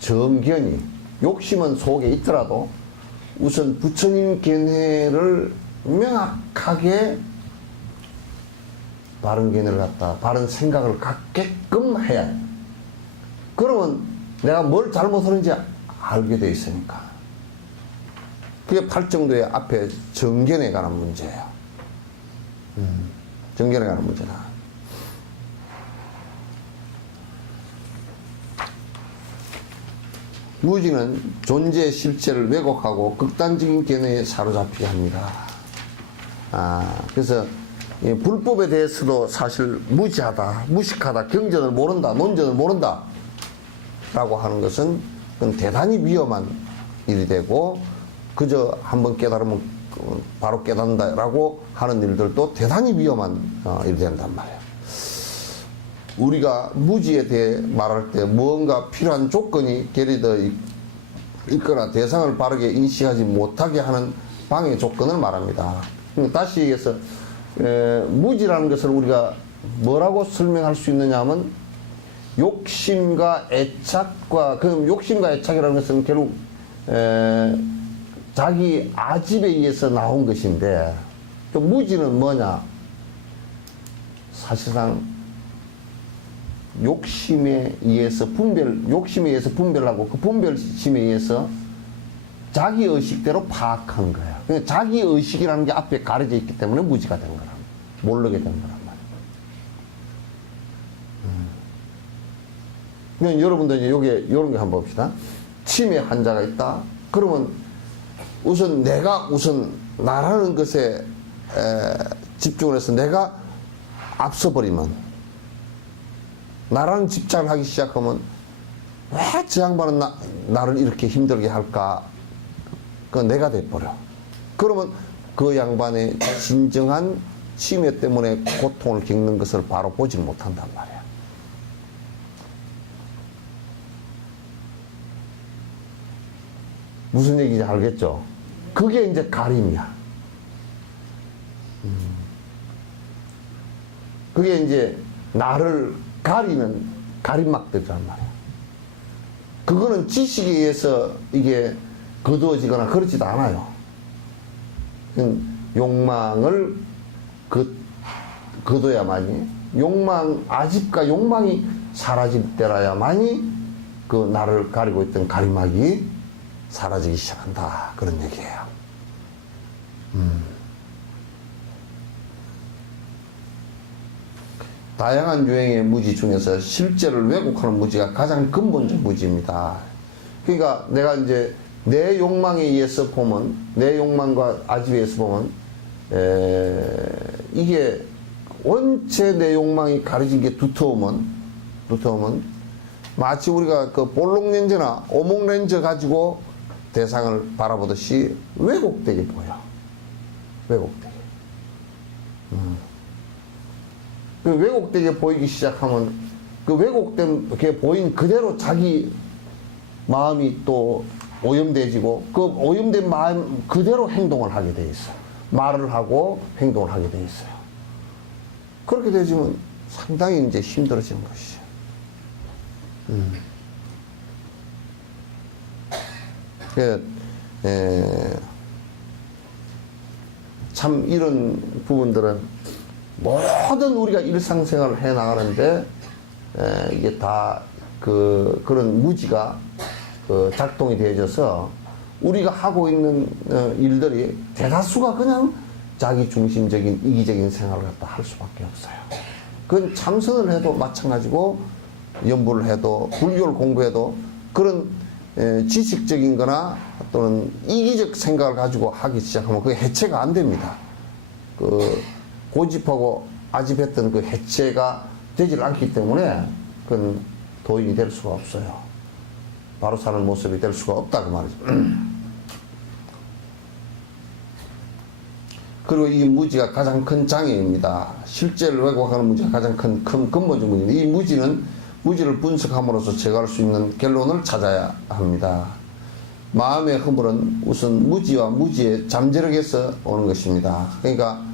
정견이, 욕심은 속에 있더라도 우선 부처님 견해를 명확하게 바른 견해를 갖다 바른 생각을 갖게끔 해야 해. 그러면 내가 뭘 잘못하는지 알게 돼 있으니까. 그게 팔정도의 앞에 정견에 관한 문제예요. 정견에 관한 문제다. 무지는 존재의 실체를 왜곡하고 극단적인 견해에 사로잡히게 합니다. 그래서 불법에 대해서도 사실 무지하다, 무식하다, 경전을 모른다, 논전을 모른다 라고 하는 것은 그건 대단히 위험한 일이 되고 그저 한번 깨달으면 바로 깨닫는다 라고 하는 일들도 대단히 위험한 일이 된단 말이에요. 우리가 무지에 대해 말할 때 무언가 필요한 조건이 결여되어 있거나 대상을 바르게 인식하지 못하게 하는 방해 조건을 말합니다. 다시 얘기해서 무지라는 것을 우리가 뭐라고 설명할 수 있느냐 하면 욕심과 애착과, 그럼 욕심과 애착이라는 것은 결국 자기 아집에 의해서 나온 것인데 또 무지는 뭐냐? 사실상 욕심에 의해서 욕심에 의해서 분별하고 그 분별심에 의해서 자기 의식대로 파악한 거야. 그러니까 자기 의식이라는 게 앞에 가려져 있기 때문에 무지가 된 거란, 모르게 된 거란 말이야. 그러니까 여러분들 이제 요런 게 한번 봅시다. 치매 환자가 있다. 그러면 우선 내가 나라는 것에 집중을 해서 내가 앞서버리면, 나라는 집착을 하기 시작하면 왜 저 양반은 나를 이렇게 힘들게 할까? 그건 내가 돼버려. 그러면 그 양반의 진정한 치매 때문에 고통을 겪는 것을 바로 보지 못한단 말이야. 무슨 얘기인지 알겠죠? 그게 이제 가림이야. 그게 이제 나를 가리는 가림막들이란 말이야. 그거는 지식에 의해서 이게 거두어지거나 그렇지도 않아요. 욕망을 거둬야만이, 아집과 욕망이 사라질 때라야만이 그 나를 가리고 있던 가림막이 사라지기 시작한다. 그런 얘기예요. 다양한 유형의 무지 중에서 실제를 왜곡하는 무지가 가장 근본적 무지입니다. 그러니까 내가 이제 내 욕망에 의해서 보면, 내 욕망과 아집에 의해서 보면, 이게 원체 내 욕망이 가려진 게 두터우면 마치 우리가 그 볼록 렌즈나 오목 렌즈 가지고 대상을 바라보듯이 왜곡되게 보여. 왜곡되게. 그 왜곡되게 보이기 시작하면 그 왜곡된 게 보인 그대로 자기 마음이 또 오염돼지고 그 오염된 마음 그대로 행동을 하게 돼 있어. 말을 하고 행동을 하게 돼 있어요. 그렇게 되지면 상당히 이제 힘들어지는 것이죠. 참 이런 부분들은 모든 우리가 일상생활을 해 나가는데 이게 다 그런 무지가 작동이 되어져서 우리가 하고 있는 일들이 대다수가 그냥 자기 중심적인 이기적인 생활을 갖다 할 수밖에 없어요. 그건 참선을 해도 마찬가지고 연부를 해도 불교를 공부해도 그런 지식적인 거나 또는 이기적 생각을 가지고 하기 시작하면 그게 해체가 안 됩니다. 그 고집하고 아집했던 그 해체가 되질 않기 때문에 그건 도인이 될 수가 없어요. 바로 사는 모습이 될 수가 없다 그 말이죠. 그리고 이 무지가 가장 큰 장애입니다. 실제를 왜곡하는 무지가 가장 큰 근본적 문제입니다. 이 무지를 분석함으로써 제거할 수 있는 결론을 찾아야 합니다. 마음의 허물은 우선 무지와 무지의 잠재력에서 오는 것입니다. 그러니까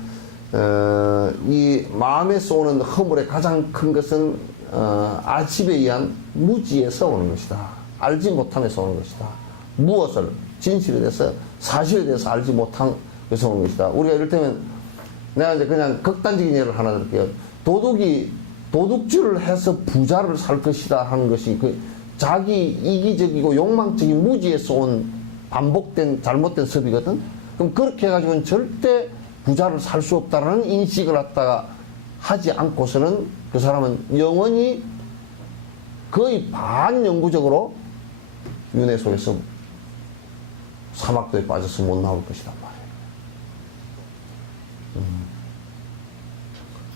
이 마음에서 오는 허물의 가장 큰 것은 아집에 의한 무지에서 오는 것이다. 알지 못함에서 오는 것이다. 무엇을 진실에 대해서 사실에 대해서 알지 못한 것에서 오는 것이다. 우리가 이를테면 내가 이제 그냥 극단적인 예를 하나 드릴게요. 도둑질을 해서 부자를 살 것이다 하는 것이 그 자기 이기적이고 욕망적인 무지에서 온 반복된 잘못된 섭이거든. 그럼 그렇게 해가지고는 절대 부자를 살 수 없다라는 인식을 갖다가 하지 않고서는 그 사람은 영원히 거의 반영구적으로 윤회 속에서 사막도에 빠져서 못 나올 것이란 말이에요.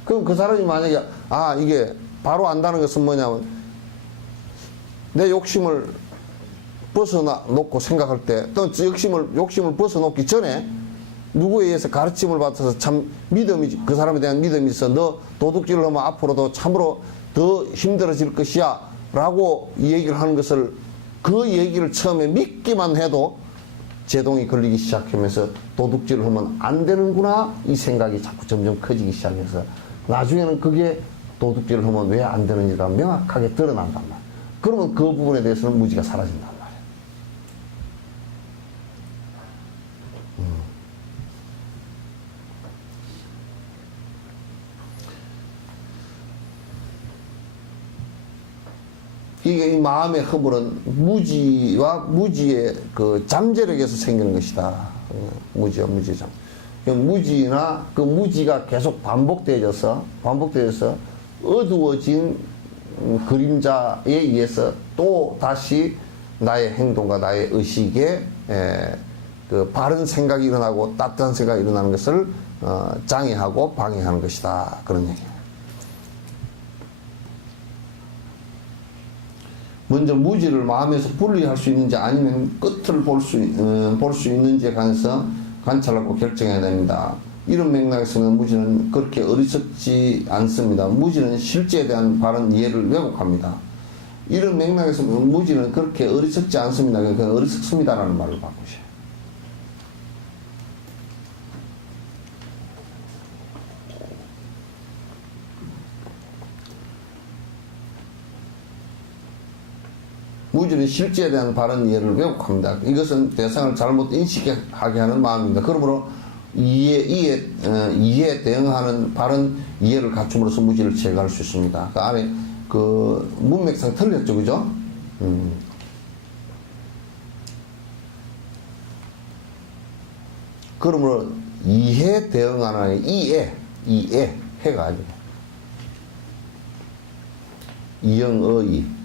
그럼 그 사람이 만약에 이게 바로 안다는 것은 뭐냐면 내 욕심을 벗어놓고 생각할 때 또 욕심을 벗어놓기 전에 누구에 의해서 가르침을 받아서 참 그 사람에 대한 믿음이 있어. 너 도둑질을 하면 앞으로도 참으로 더 힘들어질 것이야 라고 이 얘기를 하는 것을 그 얘기를 처음에 믿기만 해도 제동이 걸리기 시작하면서 도둑질을 하면 안 되는구나 이 생각이 자꾸 점점 커지기 시작해서 나중에는 그게 도둑질을 하면 왜 안 되는지가 명확하게 드러난단 말이야. 그러면 그 부분에 대해서는 무지가 사라진단 말이야. 이게 이 마음의 허물은 무지와 무지의 그 잠재력에서 생기는 것이다. 무지와 무지의 잠. 무지나 그 무지가 계속 반복되어져서 어두워진 그림자에 의해서 또 다시 나의 행동과 나의 의식에 그 바른 생각이 일어나고 따뜻한 생각이 일어나는 것을 장애하고 방해하는 것이다. 그런 얘기예요. 먼저 무지를 마음에서 분리할 수 있는지 아니면 끝을 볼 수 있는지에 관해서 관찰하고 결정해야 됩니다. 이런 맥락에서는 무지는 그렇게 어리석지 않습니다. 무지는 실제에 대한 바른 이해를 왜곡합니다. 이런 맥락에서는 무지는 그렇게 어리석지 않습니다. 그러니까 어리석습니다라는 말을 바꾸셔요. 무지는 실제에 대한 바른 이해를 왜곡합니다. 이것은 대상을 잘못 인식하게 하는 마음입니다. 그러므로 이해에 대응하는 바른 이해를 갖춤으로써 무지를 제거할 수 있습니다. 그 안에 그 문맥상 틀렸죠, 그죠? 그러므로 이해 대응하는 이해 해가 아니고 이영어이.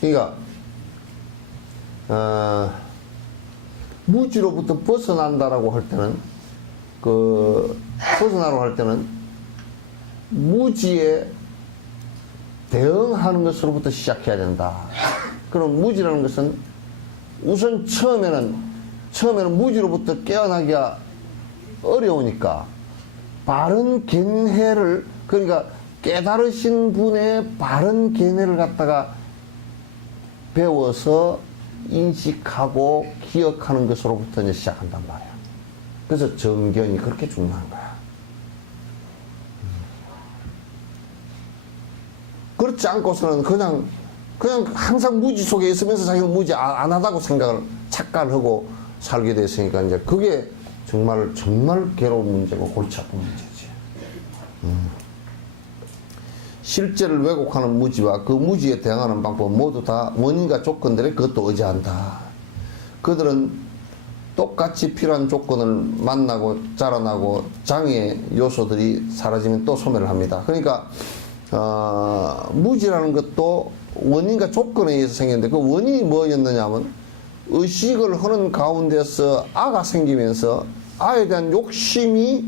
그러니까 무지로부터 벗어난다라고 할 때는 벗어나라고 할 때는 무지에 대응하는 것으로부터 시작해야 된다. 그럼 무지라는 것은 우선 처음에는 무지로부터 깨어나기가 어려우니까 바른 견해를 그러니까 깨달으신 분의 바른 견해를 갖다가 배워서 인식하고 기억하는 것으로부터 이제 시작한단 말이야. 그래서 정견이 그렇게 중요한 거야. 그렇지 않고서는 그냥 항상 무지 속에 있으면서 자기는 무지 안 하다고 생각을 착각을 하고 살게 됐으니까 이제 그게 정말 괴로운 문제고 골치 아픈 문제지. 실제를 왜곡하는 무지와 그 무지에 대응하는 방법 모두 다 원인과 조건들에 그것도 의지한다. 그들은 똑같이 필요한 조건을 만나고 자라나고 장애 요소들이 사라지면 또 소멸을 합니다. 그러니까 무지라는 것도 원인과 조건에 의해서 생겼는데 그 원인이 뭐였느냐 하면 의식을 하는 가운데서 아가 생기면서 아에 대한 욕심이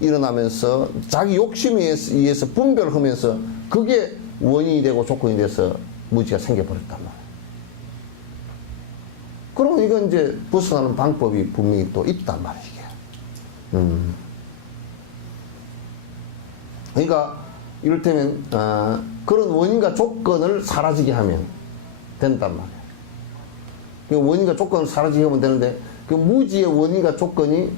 일어나면서 자기 욕심에 의해서 분별을 하면서 그게 원인이 되고 조건이 돼서 무지가 생겨버렸단 말이에요. 그럼 이건 이제 벗어나는 방법이 분명히 또 있단 말이에요. 그러니까 이를테면 그런 원인과 조건을 사라지게 하면 된단 말이에요. 그 원인과 조건을 사라지게 하면 되는데 그 무지의 원인과 조건이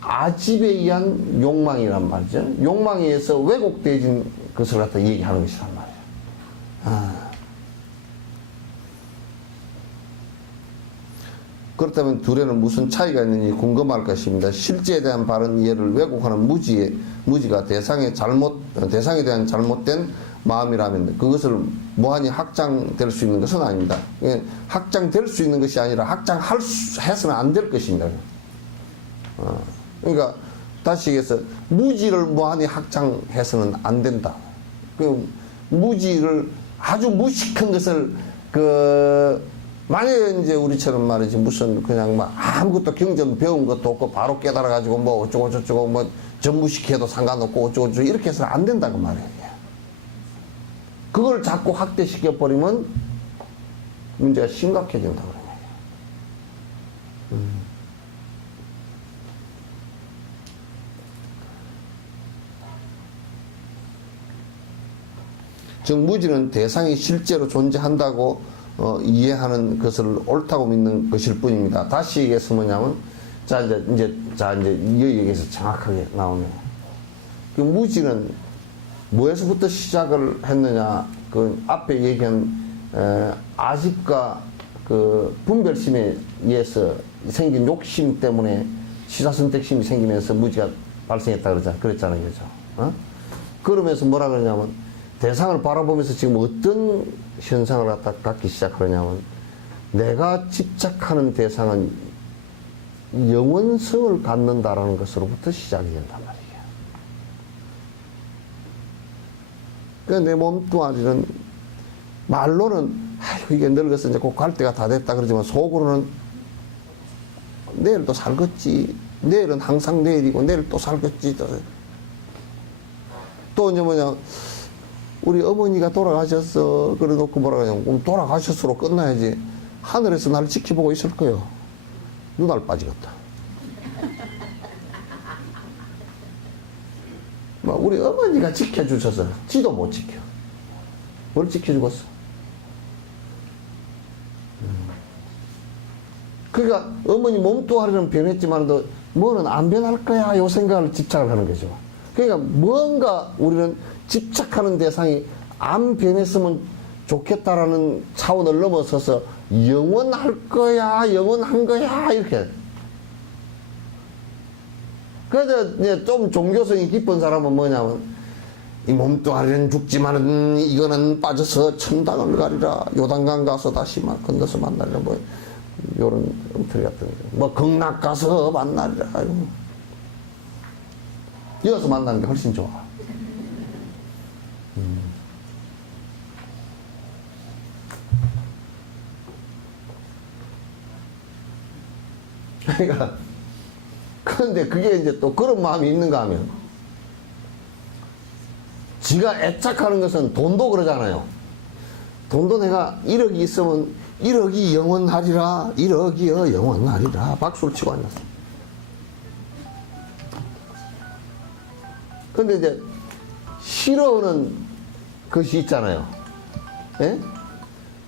아집에 의한 욕망이란 말이죠. 욕망에 의해서 왜곡되어진 것을 갖다 얘기하는 것이란 말이에요. 그렇다면 둘에는 무슨 차이가 있는지 궁금할 것입니다. 실제에 대한 바른 이해를 왜곡하는 무지가 대상에 대한 잘못된 마음이라면 그것을 무한히 확장될 수 있는 것은 아닙니다. 확장될 수 있는 것이 아니라 해서는 안 될 것입니다. 그러니까 다시 얘기해서 무지를 무한히 확장해서는 안 된다. 그 무지를 아주 무식한 것을 만약에 이제 우리처럼 말이지 무슨 그냥 막 아무것도 경전 배운 것도 없고 바로 깨달아가지고 뭐 어쩌고 저쩌고 뭐 전무식해도 상관없고 어쩌고 저쩌고 이렇게 해서는 안 된다고 말이에요. 그걸 자꾸 확대시켜 버리면 문제가 심각해진다 그러네요. 즉 무지는 대상이 실제로 존재한다고 이해하는 것을 옳다고 믿는 것일 뿐입니다. 다시 얘기해서 뭐냐면 이제 이 얘기에서 정확하게 나오네요. 그 무지는 뭐에서부터 시작을 했느냐? 그 앞에 얘기한 아집과 그 분별심에 의해서 생긴 욕심 때문에 시사선택심이 생기면서 무지가 발생했다 그랬잖아요, 그죠? 그러면서 뭐라 그러냐면 대상을 바라보면서 지금 어떤 현상을 갖기 시작하느냐면 내가 집착하는 대상은 영원성을 갖는다라는 것으로부터 시작이 된단 말이에요. 그러니까 내 몸뚱아리는 말로는 아유 이게 늙어서 이제 곧 갈 때가 다 됐다 그러지만 속으로는 내일 또 살겠지. 내일은 항상 내일이고 내일 또 살겠지. 또 이제 뭐냐 우리 어머니가 돌아가셨어. 그래 놓고 뭐라 그러냐. 그럼 돌아가셨으로 끝나야지. 하늘에서 나를 지켜보고 있을 거예요. 눈알 빠지겠다. 우리 어머니가 지켜주셔서 지도 못 지켜. 뭘 지켜주겠어? 그러니까 어머니 몸뚱아리는 변했지만도 뭐는 안 변할 거야. 요 생각을 집착을 하는 거죠. 그러니까 뭔가 우리는 집착하는 대상이 안 변했으면 좋겠다라는 차원을 넘어서서 영원할 거야, 영원한 거야, 이렇게. 그래서 이제 좀 종교성이 깊은 사람은 뭐냐면, 이 몸뚱아리는 죽지만은 이거는 빠져서 천당을 가리라. 요단강 가서 다시 막 건너서 만나리라. 뭐, 요런 엉터리 같은 거. 뭐, 극락 가서 만나리라. 이어서 만나는 게 훨씬 좋아. 그러니까, 그런데 그게 이제 또 그런 마음이 있는가 하면, 지가 애착하는 것은 돈도 그러잖아요. 돈도 내가 1억이 있으면 1억이 영원하리라, 1억이여 영원하리라, 박수를 치고 앉았어. 근데 이제, 싫어하는 것이 있잖아요. 예?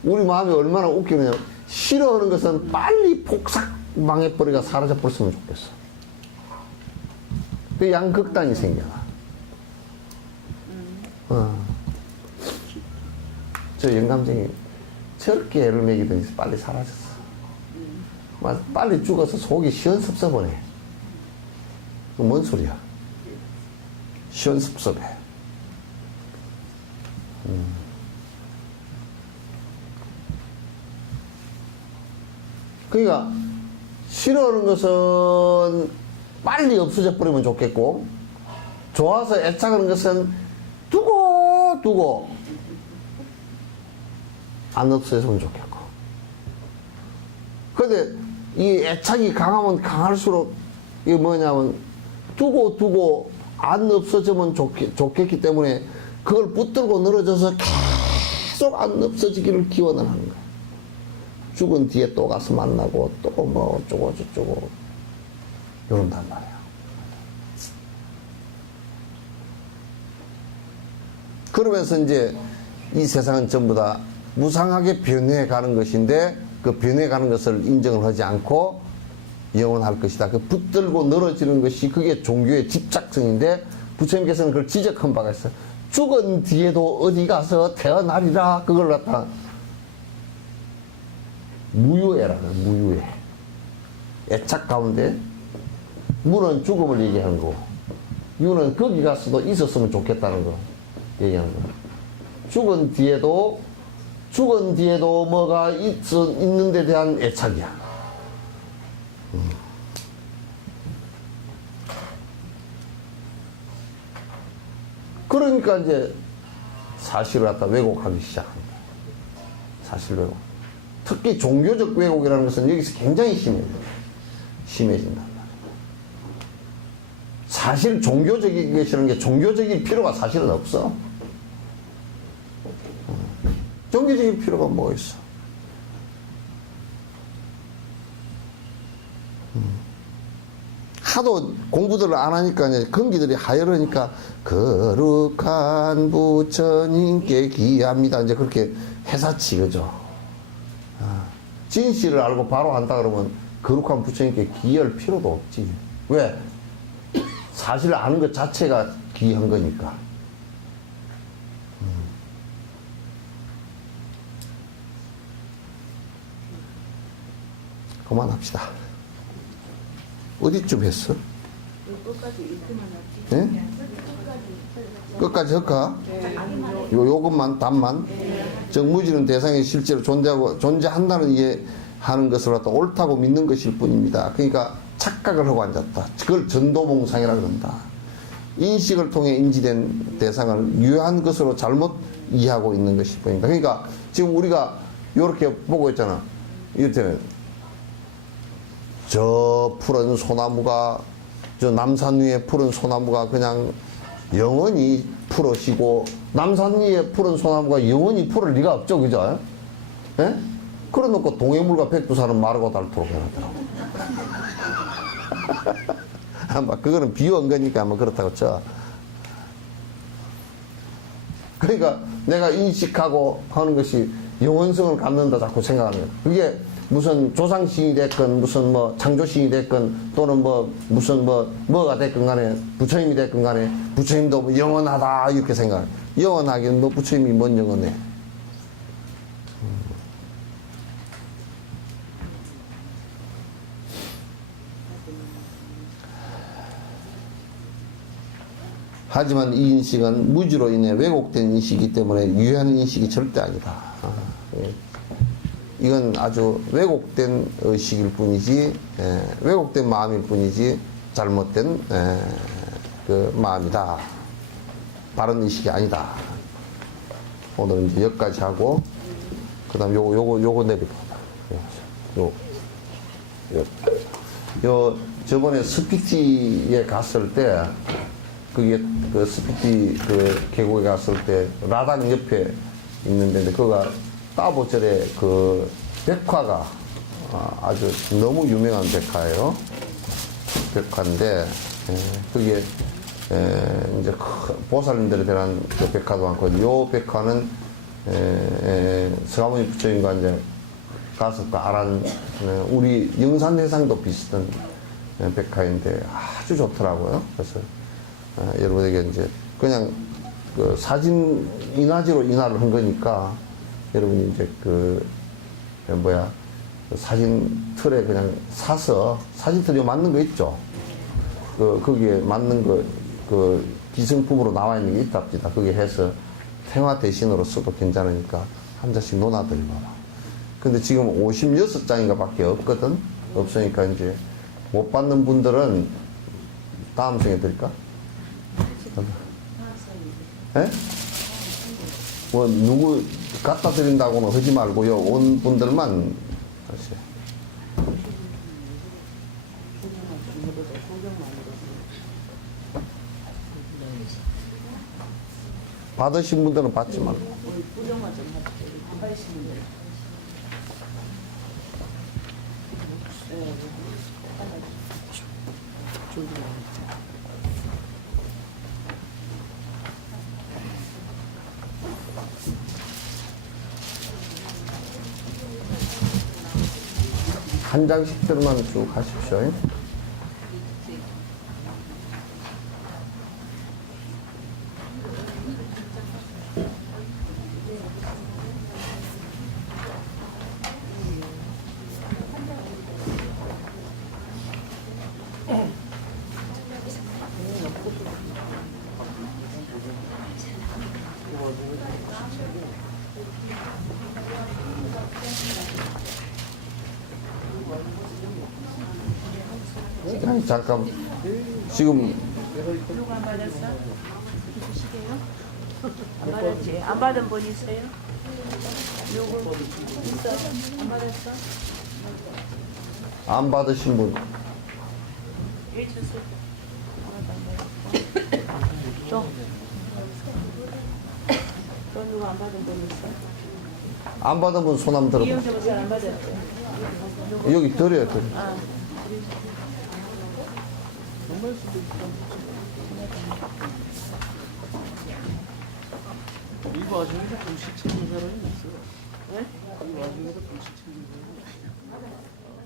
우리 마음이 얼마나 웃기느냐. 싫어하는 것은 빨리 폭삭 망해버리가 사라져버렸으면 좋겠어. 그 양극단이 생겨나. 저 영감쟁이, 저렇게 애를 먹이더니 빨리 사라졌어. 막 빨리 죽어서 속이 시원섭섭하네. 뭔 소리야? 시원섭섭해. 그러니까 싫어하는 것은 빨리 없어져 버리면 좋겠고, 좋아서 애착하는 것은 두고 안 없어졌으면 좋겠고. 근데 이 애착이 강하면 강할수록 이게 뭐냐면 두고 안 없어지면 좋겠기 때문에 그걸 붙들고 늘어져서 계속 안 없어지기를 기원을 하는 거야. 죽은 뒤에 또 가서 만나고 또 뭐 어쩌고 저쩌고 이런단 말이야. 그러면서 이제 이 세상은 전부 다 무상하게 변해가는 것인데, 그 변해가는 것을 인정을 하지 않고 영원할 것이다. 그 붙들고 늘어지는 것이 그게 종교의 집착성인데, 부처님께서는 그걸 지적한 바가 있어요. 죽은 뒤에도 어디 가서 태어나리라. 그걸 갖다 무유애라는, 무유애. 애착 가운데 무는 죽음을 얘기하는 거고, 유는 거기 가서도 있었으면 좋겠다는 거 얘기하는 거야. 죽은 뒤에도 뭐가 있는 데 대한 애착이야. 그러니까 이제 사실을 갖다 왜곡하기 시작합니다. 사실 왜곡. 특히 종교적 왜곡이라는 것은 여기서 굉장히 심해진단 말이에요. 사실 종교적인 것이라는 게 종교적인 필요가 사실은 없어. 종교적인 필요가 뭐가 있어? 하도 공부들을 안 하니까 이제 건기들이 하열하니까 거룩한 부처님께 기합니다. 이제 그렇게 회사치, 그죠? 진실을 알고 바로 한다 그러면 거룩한 부처님께 기할 필요도 없지. 왜? 사실을 아는 것 자체가 기한 거니까. 그만합시다. 어디쯤 했어? 끝까지 이렇게만 하지. 예? 끝까지 할까? 요것만, 답만. 정무지는 대상이 실제로 존재한다는 이해하는 것을 갖다 옳다고 믿는 것일 뿐입니다. 그러니까 착각을 하고 앉았다. 그걸 전도몽상이라고 한다. 인식을 통해 인지된 대상을 유효한 것으로 잘못 이해하고 있는 것일 뿐입니다. 그러니까 지금 우리가 이렇게 보고 있잖아. 이를테면 저 푸른 소나무가, 저 남산 위에 푸른 소나무가 그냥 영원히 푸르시고, 남산 위에 푸른 소나무가 영원히 푸를 리가 없죠, 그죠? 예? 그래 놓고 동해물과 백두산은 마르고 닳도록 해놨더라고. 아마 그거는 비유한 거니까 아마 그렇다고 쳐. 그러니까 내가 인식하고 하는 것이 영원성을 갖는다 자꾸 생각하는 거야. 그게 무슨 조상신이 됐건 무슨 뭐 창조신이 됐건 또는 뭐 무슨 뭐가 됐건 간에 부처님이 됐건 간에 부처님도 뭐 영원하다 이렇게 생각해. 영원하기는 뭐 부처님이 뭔 영원해. 하지만 이 인식은 무지로 인해 왜곡된 인식이기 때문에 유효한 인식이 절대 아니다. 이건 아주 왜곡된 의식일 뿐이지, 왜곡된 마음일 뿐이지 잘못된 그 마음이다. 바른 의식이 아니다. 오늘 이제 여기까지 하고 그다음 요거 내려보자. 요 저번에 스피티에 갔을 때, 그게 그 스피티 그 계곡에 갔을 때 라당 옆에 있는 데인데, 그거가 따보절의 그 백화가 아주 너무 유명한 백화예요. 백화인데, 그게 이제 보살님들에 대한 그 백화도 많고, 요 백화는 서가모니 부처님과 이제 가서 아란 우리 영산회상도 비슷한 백화인데 아주 좋더라고요. 그래서 여러분에게 이제 그냥 그 사진 인화지로 인화를 한 거니까 여러분이 이제 그 그 사진 틀에 그냥 사서 사진 틀에 맞는 거 있죠. 거기에 맞는 그 기성품으로 나와 있는 게 있답니다. 거기에 해서 생화 대신으로 써도 괜찮으니까 한 장씩 놓아드려봐라. 근데 지금 56장인가 밖에 없거든? 없으니까 이제 못 받는 분들은 다음 생에 드릴까? 예? 뭐, 누구 갖다 드린다고는 하지 말고요. 온 분들만 하세요. 받으신 분들은 받지 말고. 한 장씩들만 쭉 하십시오. 아니, 잠깐. 지금 누가 안 받았어? 안 받았지? 안 받은 분 있어요? 누구 있어? 안 받았어? 안 받으신 분. 일 주세요. 또. 또 누가 안 받은 분 있어? 안 받은 분 손 한번 들어봐. 이영재 목사 안 받았어? 여기 드려요, 드려. 아. 이 와중에도 공식 챙긴 사람이 있어. 이 와중에도 공식 챙긴 사람이 있어.